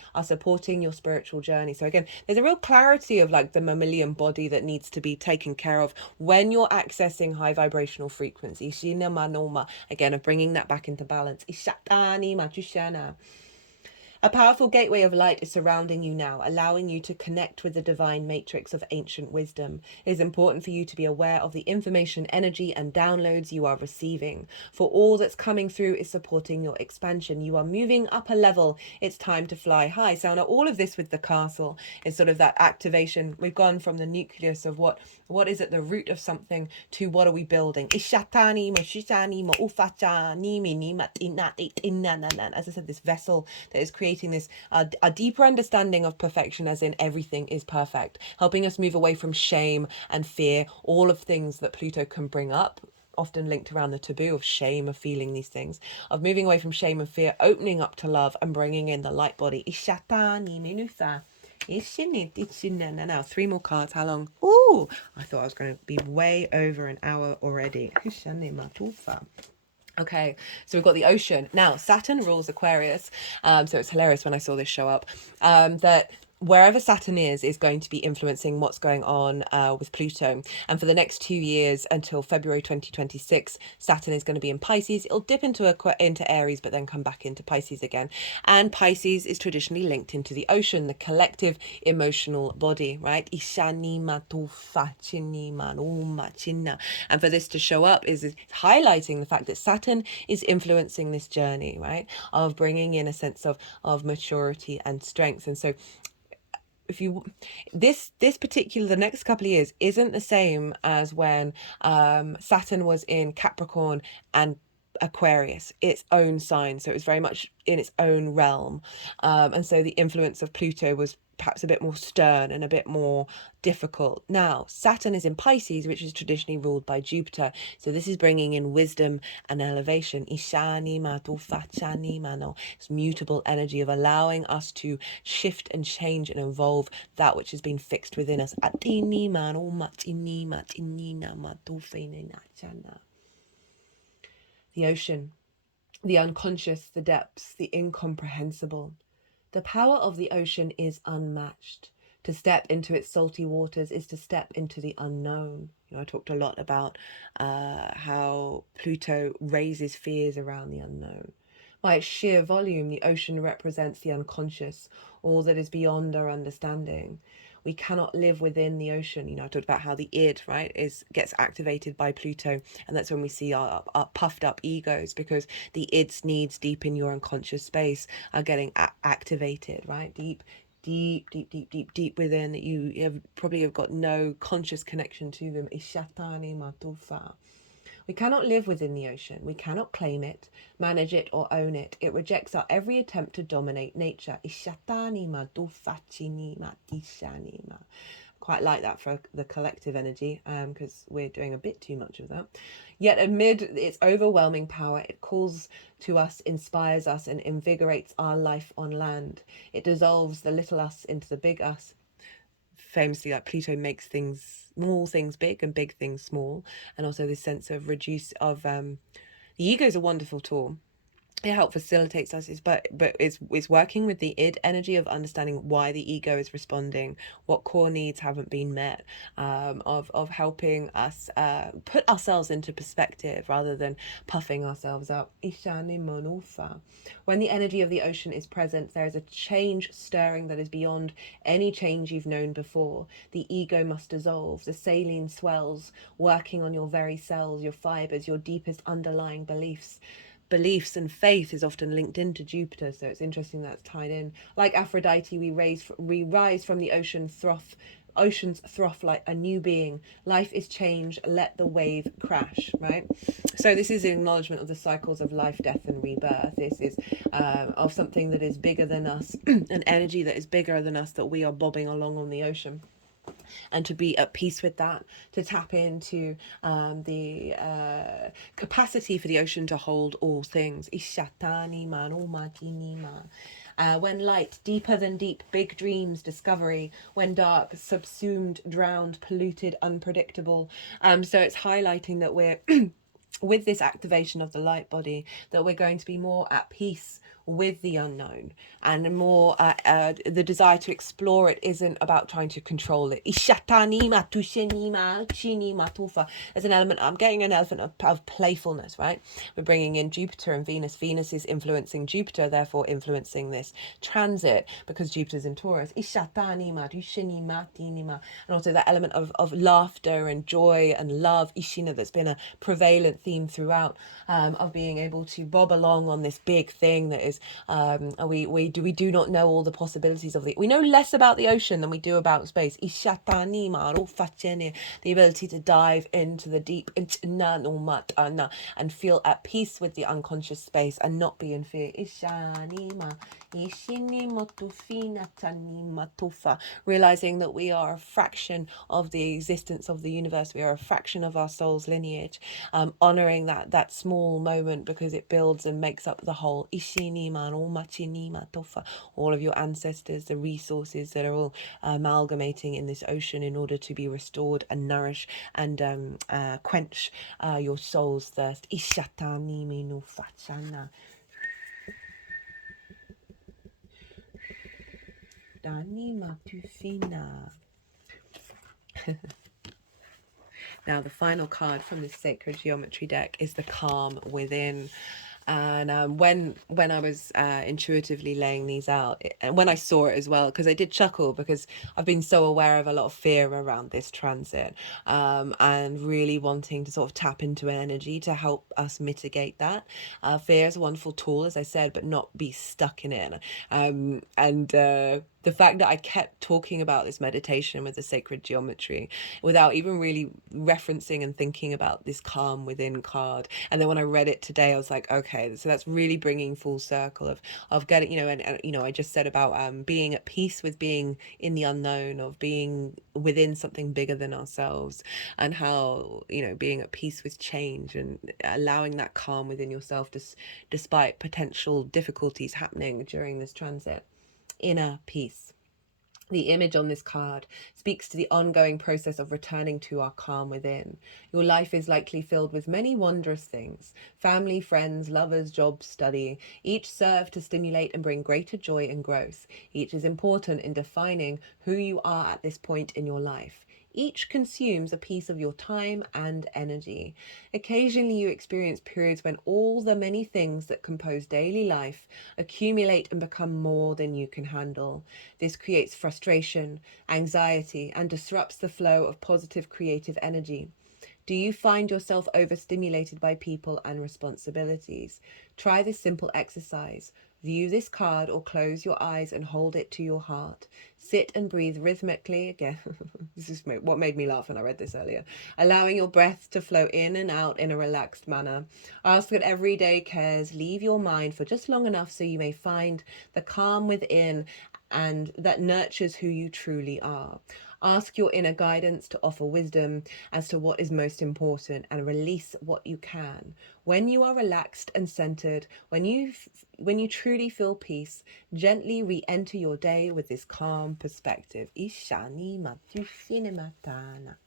your spiritual journey. So again, there's a real clarity of like the mammalian body that needs to be taken care of when you're accessing high vibrational frequency. Ishina manoma. Again, of bringing that back into balance. Ishatani matushana. A powerful gateway of light is surrounding you now, allowing you to connect with the divine matrix of ancient wisdom. It is important for you to be aware of the information, energy, and downloads you are receiving. For all that's coming through is supporting your expansion. You are moving up a level. It's time to fly high. So now all of this with the castle is sort of that activation. We've gone from the nucleus of what is at the root of something to what are we building. As I said, this vessel that is creating this a deeper understanding of perfection, as in everything is perfect, helping us move away from shame and fear, all of things that Pluto can bring up, often linked around the taboo of shame, of feeling these things, of moving away from shame and fear, opening up to love and bringing in the light body. Now 3 more cards. How long? Ooh, I thought I was going to be way over an hour already. Okay, so we've got the ocean. Now, Saturn rules Aquarius. So it's hilarious when I saw this show up. That wherever Saturn is going to be influencing what's going on with Pluto. And for the next 2 years until February 2026, Saturn is going to be in Pisces. It'll dip into Aries, but then come back into Pisces again. And Pisces is traditionally linked into the ocean, the collective emotional body, right? And for this to show up is highlighting the fact that Saturn is influencing this journey, right? Of bringing in a sense of maturity and strength. And so if you this particular the next couple of years isn't the same as when Saturn was in Capricorn and Aquarius, its own sign, so it was very much in its own realm, and so the influence of Pluto was perhaps a bit more stern and a bit more difficult. Now Saturn is in Pisces, which is traditionally ruled by Jupiter, so this is bringing in wisdom and elevation. It's mutable energy of allowing us to shift and change and evolve that which has been fixed within us. The ocean, the unconscious, the depths, the incomprehensible. The power of the ocean is unmatched. To step into its salty waters is to step into the unknown. I talked a lot about how Pluto raises fears around the unknown. By its sheer volume, the ocean represents the unconscious, all that is beyond our understanding. We cannot live within the ocean. I talked about how the id, right, gets activated by Pluto, and that's when we see our puffed up egos, because the id's needs deep in your unconscious space are getting activated, right, deep within, that you probably have got no conscious connection to them. We cannot live within the ocean. We cannot claim it, manage it, or own it. It rejects our every attempt to dominate nature. Quite like that for the collective energy, because we're doing a bit too much of that. Yet amid its overwhelming power, it calls to us, inspires us, and invigorates our life on land. It dissolves the little us into the big us. Famously, like, Pluto makes small things big and big things small, and also this sense of the ego is a wonderful tool. It helps facilitates us, but it's working with the id energy of understanding why the ego is responding, what core needs haven't been met, of helping us put ourselves into perspective rather than puffing ourselves up. When the energy of the ocean is present, there is a change stirring that is beyond any change you've known before. The ego must dissolve. The saline swells, working on your very cells, your fibers, your deepest underlying beliefs and faith is often linked into Jupiter, so it's interesting that's tied in. Like Aphrodite, we rise from the ocean's froth like a new being. Life is change, let the wave crash, right? So this is an acknowledgement of the cycles of life, death, and rebirth. This is of something that is bigger than us, an energy that is bigger than us, that we are bobbing along on the ocean. And to be at peace with that, to tap into the capacity for the ocean to hold all things. When light, deeper than deep, big dreams, discovery. When dark, subsumed, drowned, polluted, unpredictable. So it's highlighting that we're with this activation of the light body, that we're going to be more at peace with the unknown, and more the desire to explore it isn't about trying to control it. There's an element, I'm getting an element of playfulness, right? We're bringing in Jupiter and Venus. Venus is influencing Jupiter, therefore influencing this transit, because Jupiter's in Taurus. And also that element of laughter and joy and love, Ishina, that's been a prevalent theme throughout, of being able to bob along on this big thing that is, we do not know all the possibilities of we know less about the ocean than we do about space. The ability to dive into the deep and feel at peace with the unconscious space and not be in fear. Realizing that we are a fraction of the existence of the universe, we are a fraction of our soul's lineage, honoring that small moment, because it builds and makes up the whole. All of your ancestors, the resources that are all amalgamating in this ocean in order to be restored and nourish and quench your soul's thirst. Now, the final card from this sacred geometry deck is the calm within. And when I was intuitively laying these out, and when I saw it as well, because I did chuckle, because I've been so aware of a lot of fear around this transit, and really wanting to sort of tap into an energy to help us mitigate that. Fear is a wonderful tool, as I said, but not be stuck in it. The fact that I kept talking about this meditation with the sacred geometry without even really referencing and thinking about this calm within card. And then when I read it today, I was like, okay, so that's really bringing full circle of getting, and I just said about being at peace with being in the unknown, of being within something bigger than ourselves, and how, being at peace with change and allowing that calm within yourself, despite potential difficulties happening during this transit. Inner peace. The image on this card speaks to the ongoing process of returning to our calm within. Your life is likely filled with many wondrous things: family, friends, lovers, jobs, study. Each serve to stimulate and bring greater joy and growth. Each is important in defining who you are at this point in your life. Each consumes a piece of your time and energy. Occasionally you experience periods when all the many things that compose daily life accumulate and become more than you can handle. This creates frustration, anxiety, and disrupts the flow of positive creative energy. Do you find yourself overstimulated by people and responsibilities? Try this simple exercise. View this card or close your eyes and hold it to your heart. Sit and breathe rhythmically. Again, this is what made me laugh when I read this earlier. Allowing your breath to flow in and out in a relaxed manner. Ask that everyday cares leave your mind for just long enough so you may find the calm within and that nurtures who you truly are. Ask your inner guidance to offer wisdom as to what is most important and release what you can. When you are relaxed and centered, when you truly feel peace, gently re-enter your day with this calm perspective. Ishani matu matana.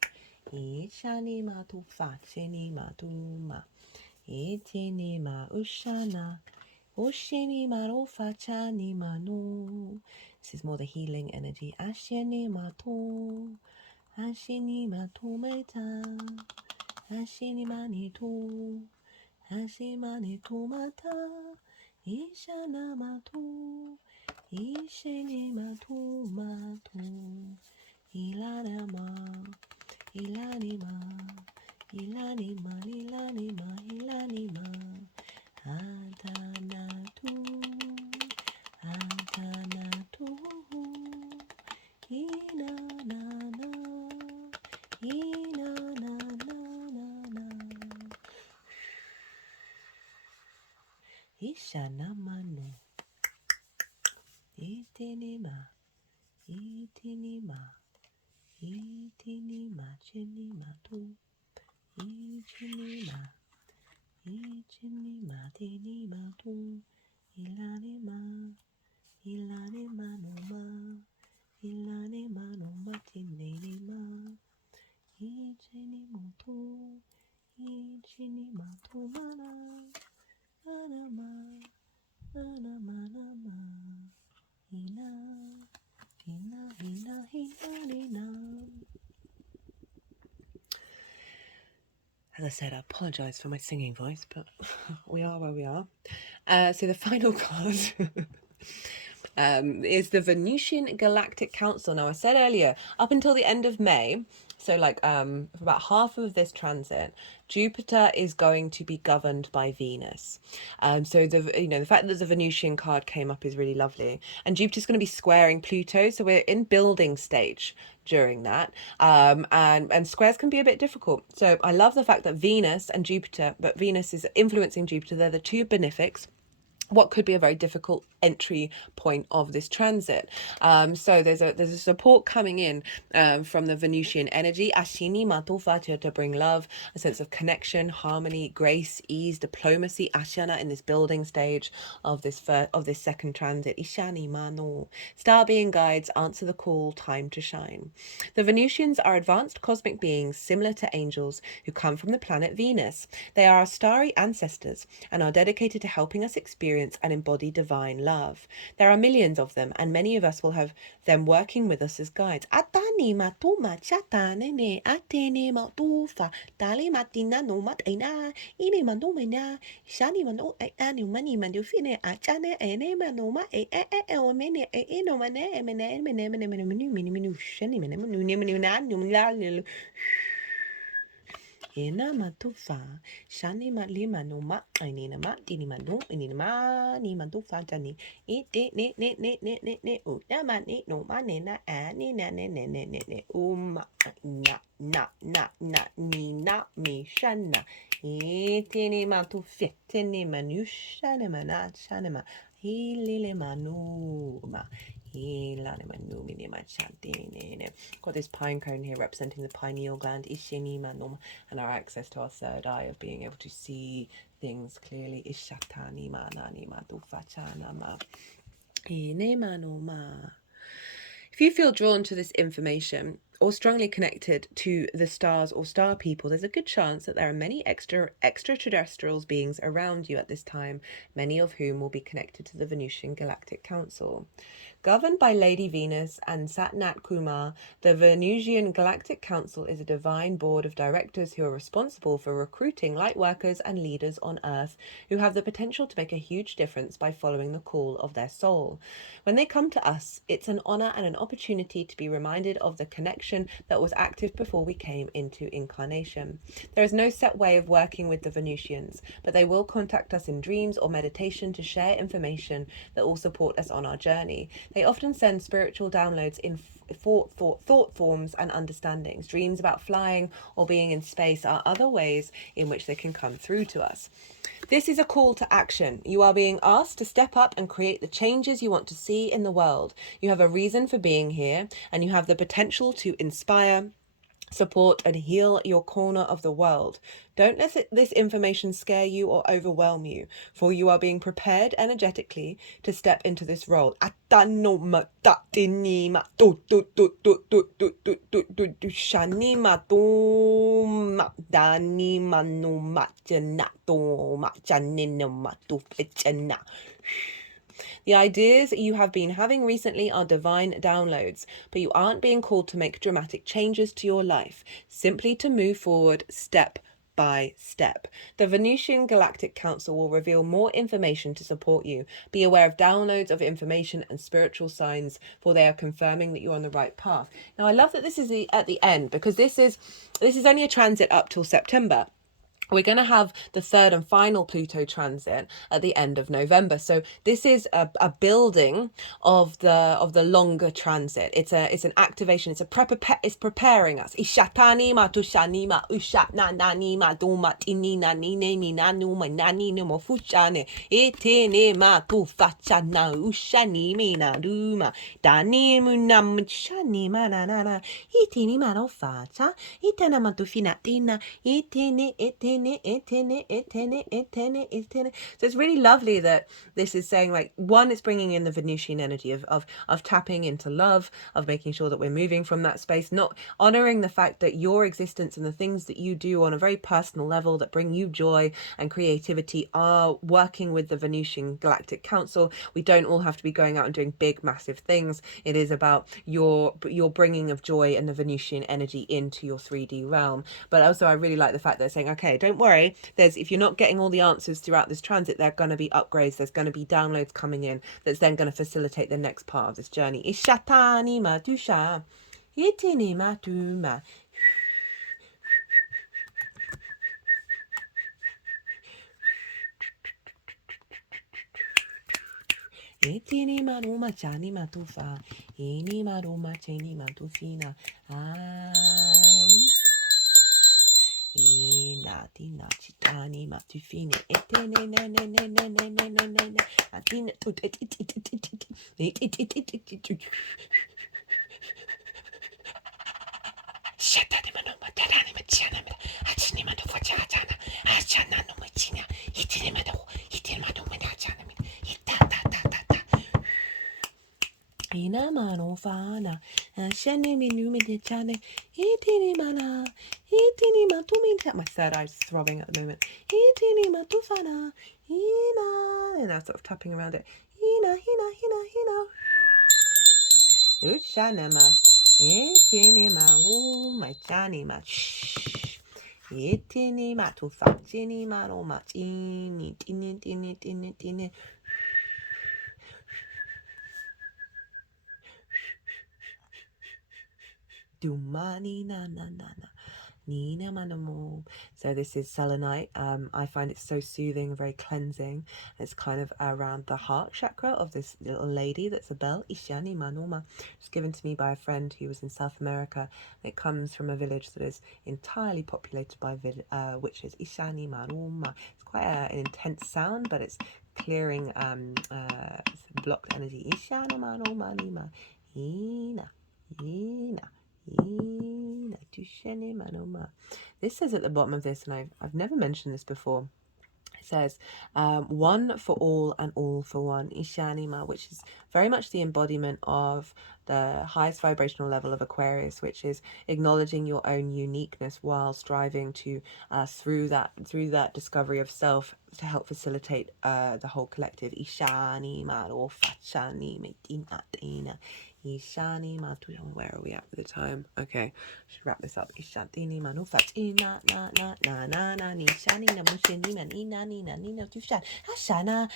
Ishani matu fachini matuma. Itini ma ushana. Oshini maro fachani manu. This is more the healing energy. Ashini matu. Ashini matu meta. Ashini manitu. Ashini manitu mata. Ishana matu. Ishini matu matu. Ilanama. Ilanima. Ilanima. Ilanima. Ilanima. Adanatu, Adanatu, Inanana, Inanana, Ishanamanu, Itinima, Itinima, Itinima, Chinimatu, Ichinima. Ichinima tinima tu, ilanima, ilanima numa, ilanima numa tinima, ichinima tu mana, anama, anama, As I said, I apologise for my singing voice, but we are where we are. So the final card is the Venusian Galactic Council. Now, I said earlier, up until the end of May, so like for about half of this transit, Jupiter is going to be governed by Venus. So the fact that the Venusian card came up is really lovely, and Jupiter's going to be squaring Pluto, so we're in building stage during that, and squares can be a bit difficult. So I love the fact that Venus and Jupiter, but Venus is influencing Jupiter. They're the two benefics. What could be a very difficult entry point of this transit. So there's a support coming in from the Venusian energy. Ashini Matofa to bring love, a sense of connection, harmony, grace, ease, diplomacy. Ashana in this building stage of this second transit. Ishani Mano. Star being guides, answer the call, time to shine. The Venusians are advanced cosmic beings similar to angels who come from the planet Venus. They are our starry ancestors and are dedicated to helping us experience and embody divine love. There are millions of them, and many of us will have them working with us as guides. Atani matuma chatanene atene matufa tali matina no matena ini manomena shani mano anu mani mandufine achane ene manoma o mene no mane mene mene mene mene mene mene shani mene mene mene mene Ena matufa, shani malima no ma, inina ma, dinima no, inina ma, ni matufa jani, ite ne, una ma ne, no ma ne na, ani na ne, ni na, mi shana, ite ne matufe, tene manushane manachane hilile manuma. Got this pine cone here representing the pineal gland, and our access to our third eye of being able to see things clearly. If you feel drawn to this information or strongly connected to the stars or star people, there's a good chance that there are many extraterrestrial beings around you at this time, many of whom will be connected to the Venusian Galactic Council. Governed by Lady Venus and Satnat Kumar, the Venusian Galactic Council is a divine board of directors who are responsible for recruiting light workers and leaders on Earth who have the potential to make a huge difference by following the call of their soul. When they come to us, it's an honor and an opportunity to be reminded of the connection that was active before we came into incarnation. There is no set way of working with the Venusians, but they will contact us in dreams or meditation to share information that will support us on our journey. They often send spiritual downloads in thought forms and understandings. Dreams about flying or being in space are other ways in which they can come through to us. This is a call to action. You are being asked to step up and create the changes you want to see in the world. You have a reason for being here, and you have the potential to inspire, support and heal your corner of the world. Don't let this information scare you or overwhelm you, for you are being prepared energetically to step into this role. The ideas you have been having recently are divine downloads, but you aren't being called to make dramatic changes to your life, simply to move forward step by step. The Venusian Galactic Council will reveal more information to support you. Be aware of downloads of information and spiritual signs, for they are confirming that you're on the right path. Now, I love that this is at the end, because this is only a transit up till September. We're going to have the third and final Pluto transit at the end of November. So this is a building of the longer transit. It's an activation. It's it's preparing us. Ishatani ma tushani ma ushatna nani ma duma tini nani ne ni nanu ma nani no mo fushane etene ma tu fachana ushani mi na duma dani munam shani ma na na na itini ma no facha itena ma tu finatina itene So it's really lovely that this is saying, like, one, it's bringing in the Venusian energy of tapping into love, of making sure that we're moving from that space, not honoring the fact that your existence and the things that you do on a very personal level that bring you joy and creativity are working with the Venusian Galactic Council. We don't all have to be going out and doing big, massive things. It is about your bringing of joy and the Venusian energy into your 3D realm. But also, I really like the fact that they're saying, okay, don't worry, if you're not getting all the answers throughout this transit, there are going to be upgrades, there's going to be downloads coming in that's then going to facilitate the next part of this journey. Ishatani matusha, itini matuma. Itini maruma chani matufa, ini maruma cheni matufina. Tina chitani matufine etene ne ne ne ne ne ne ne ne ne atina shatani mano matarani machana achini mano fachana achana no machina itini mano machana ita ta ina mano fana shani minu chane itini mana. My third eye's throbbing at the moment. And I'm sort of tapping around it. Ushanama. My chani ma. Itinima to fachinima no machini. Tini. Dumani na. Nina Manamo. So this is selenite. I find it so soothing, very cleansing. It's kind of around the heart chakra of this little lady that's a bell. Ishani Manoma. It's given to me by a friend who was in South America. It comes from a village that is entirely populated by witches. Ishani Manoma. It's quite an intense sound, but it's clearing blocked energy. Ishani Manoma Nima. Ina. This says at the bottom of this, and I've never mentioned this before. It says, one for all and all for one, Ishanima, which is very much the embodiment of the highest vibrational level of Aquarius, which is acknowledging your own uniqueness while striving to through that discovery of self to help facilitate the whole collective. Ishanima or Fachani Medina. Ishani Matu. Where are we at with the time? Okay, should wrap this up. Ishantini Manu Fatina na Nishani Namushini Manina Nina Tushan Ashana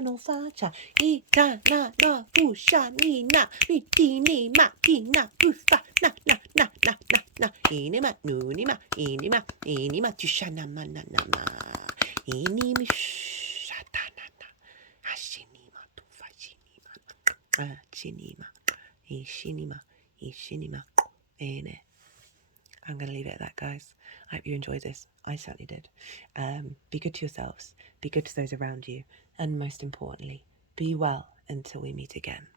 no Facha Ita na Fushani na Mitini Matina Ufa na Inima Nunima Inima Tushana Manama Inimi Shatana Ashinima Tufashinima Chinima. Ishinima. Ene. I'm going to leave it at that, guys. I hope you enjoyed this. I certainly did. Be good to yourselves. Be good to those around you. And most importantly, be well until we meet again.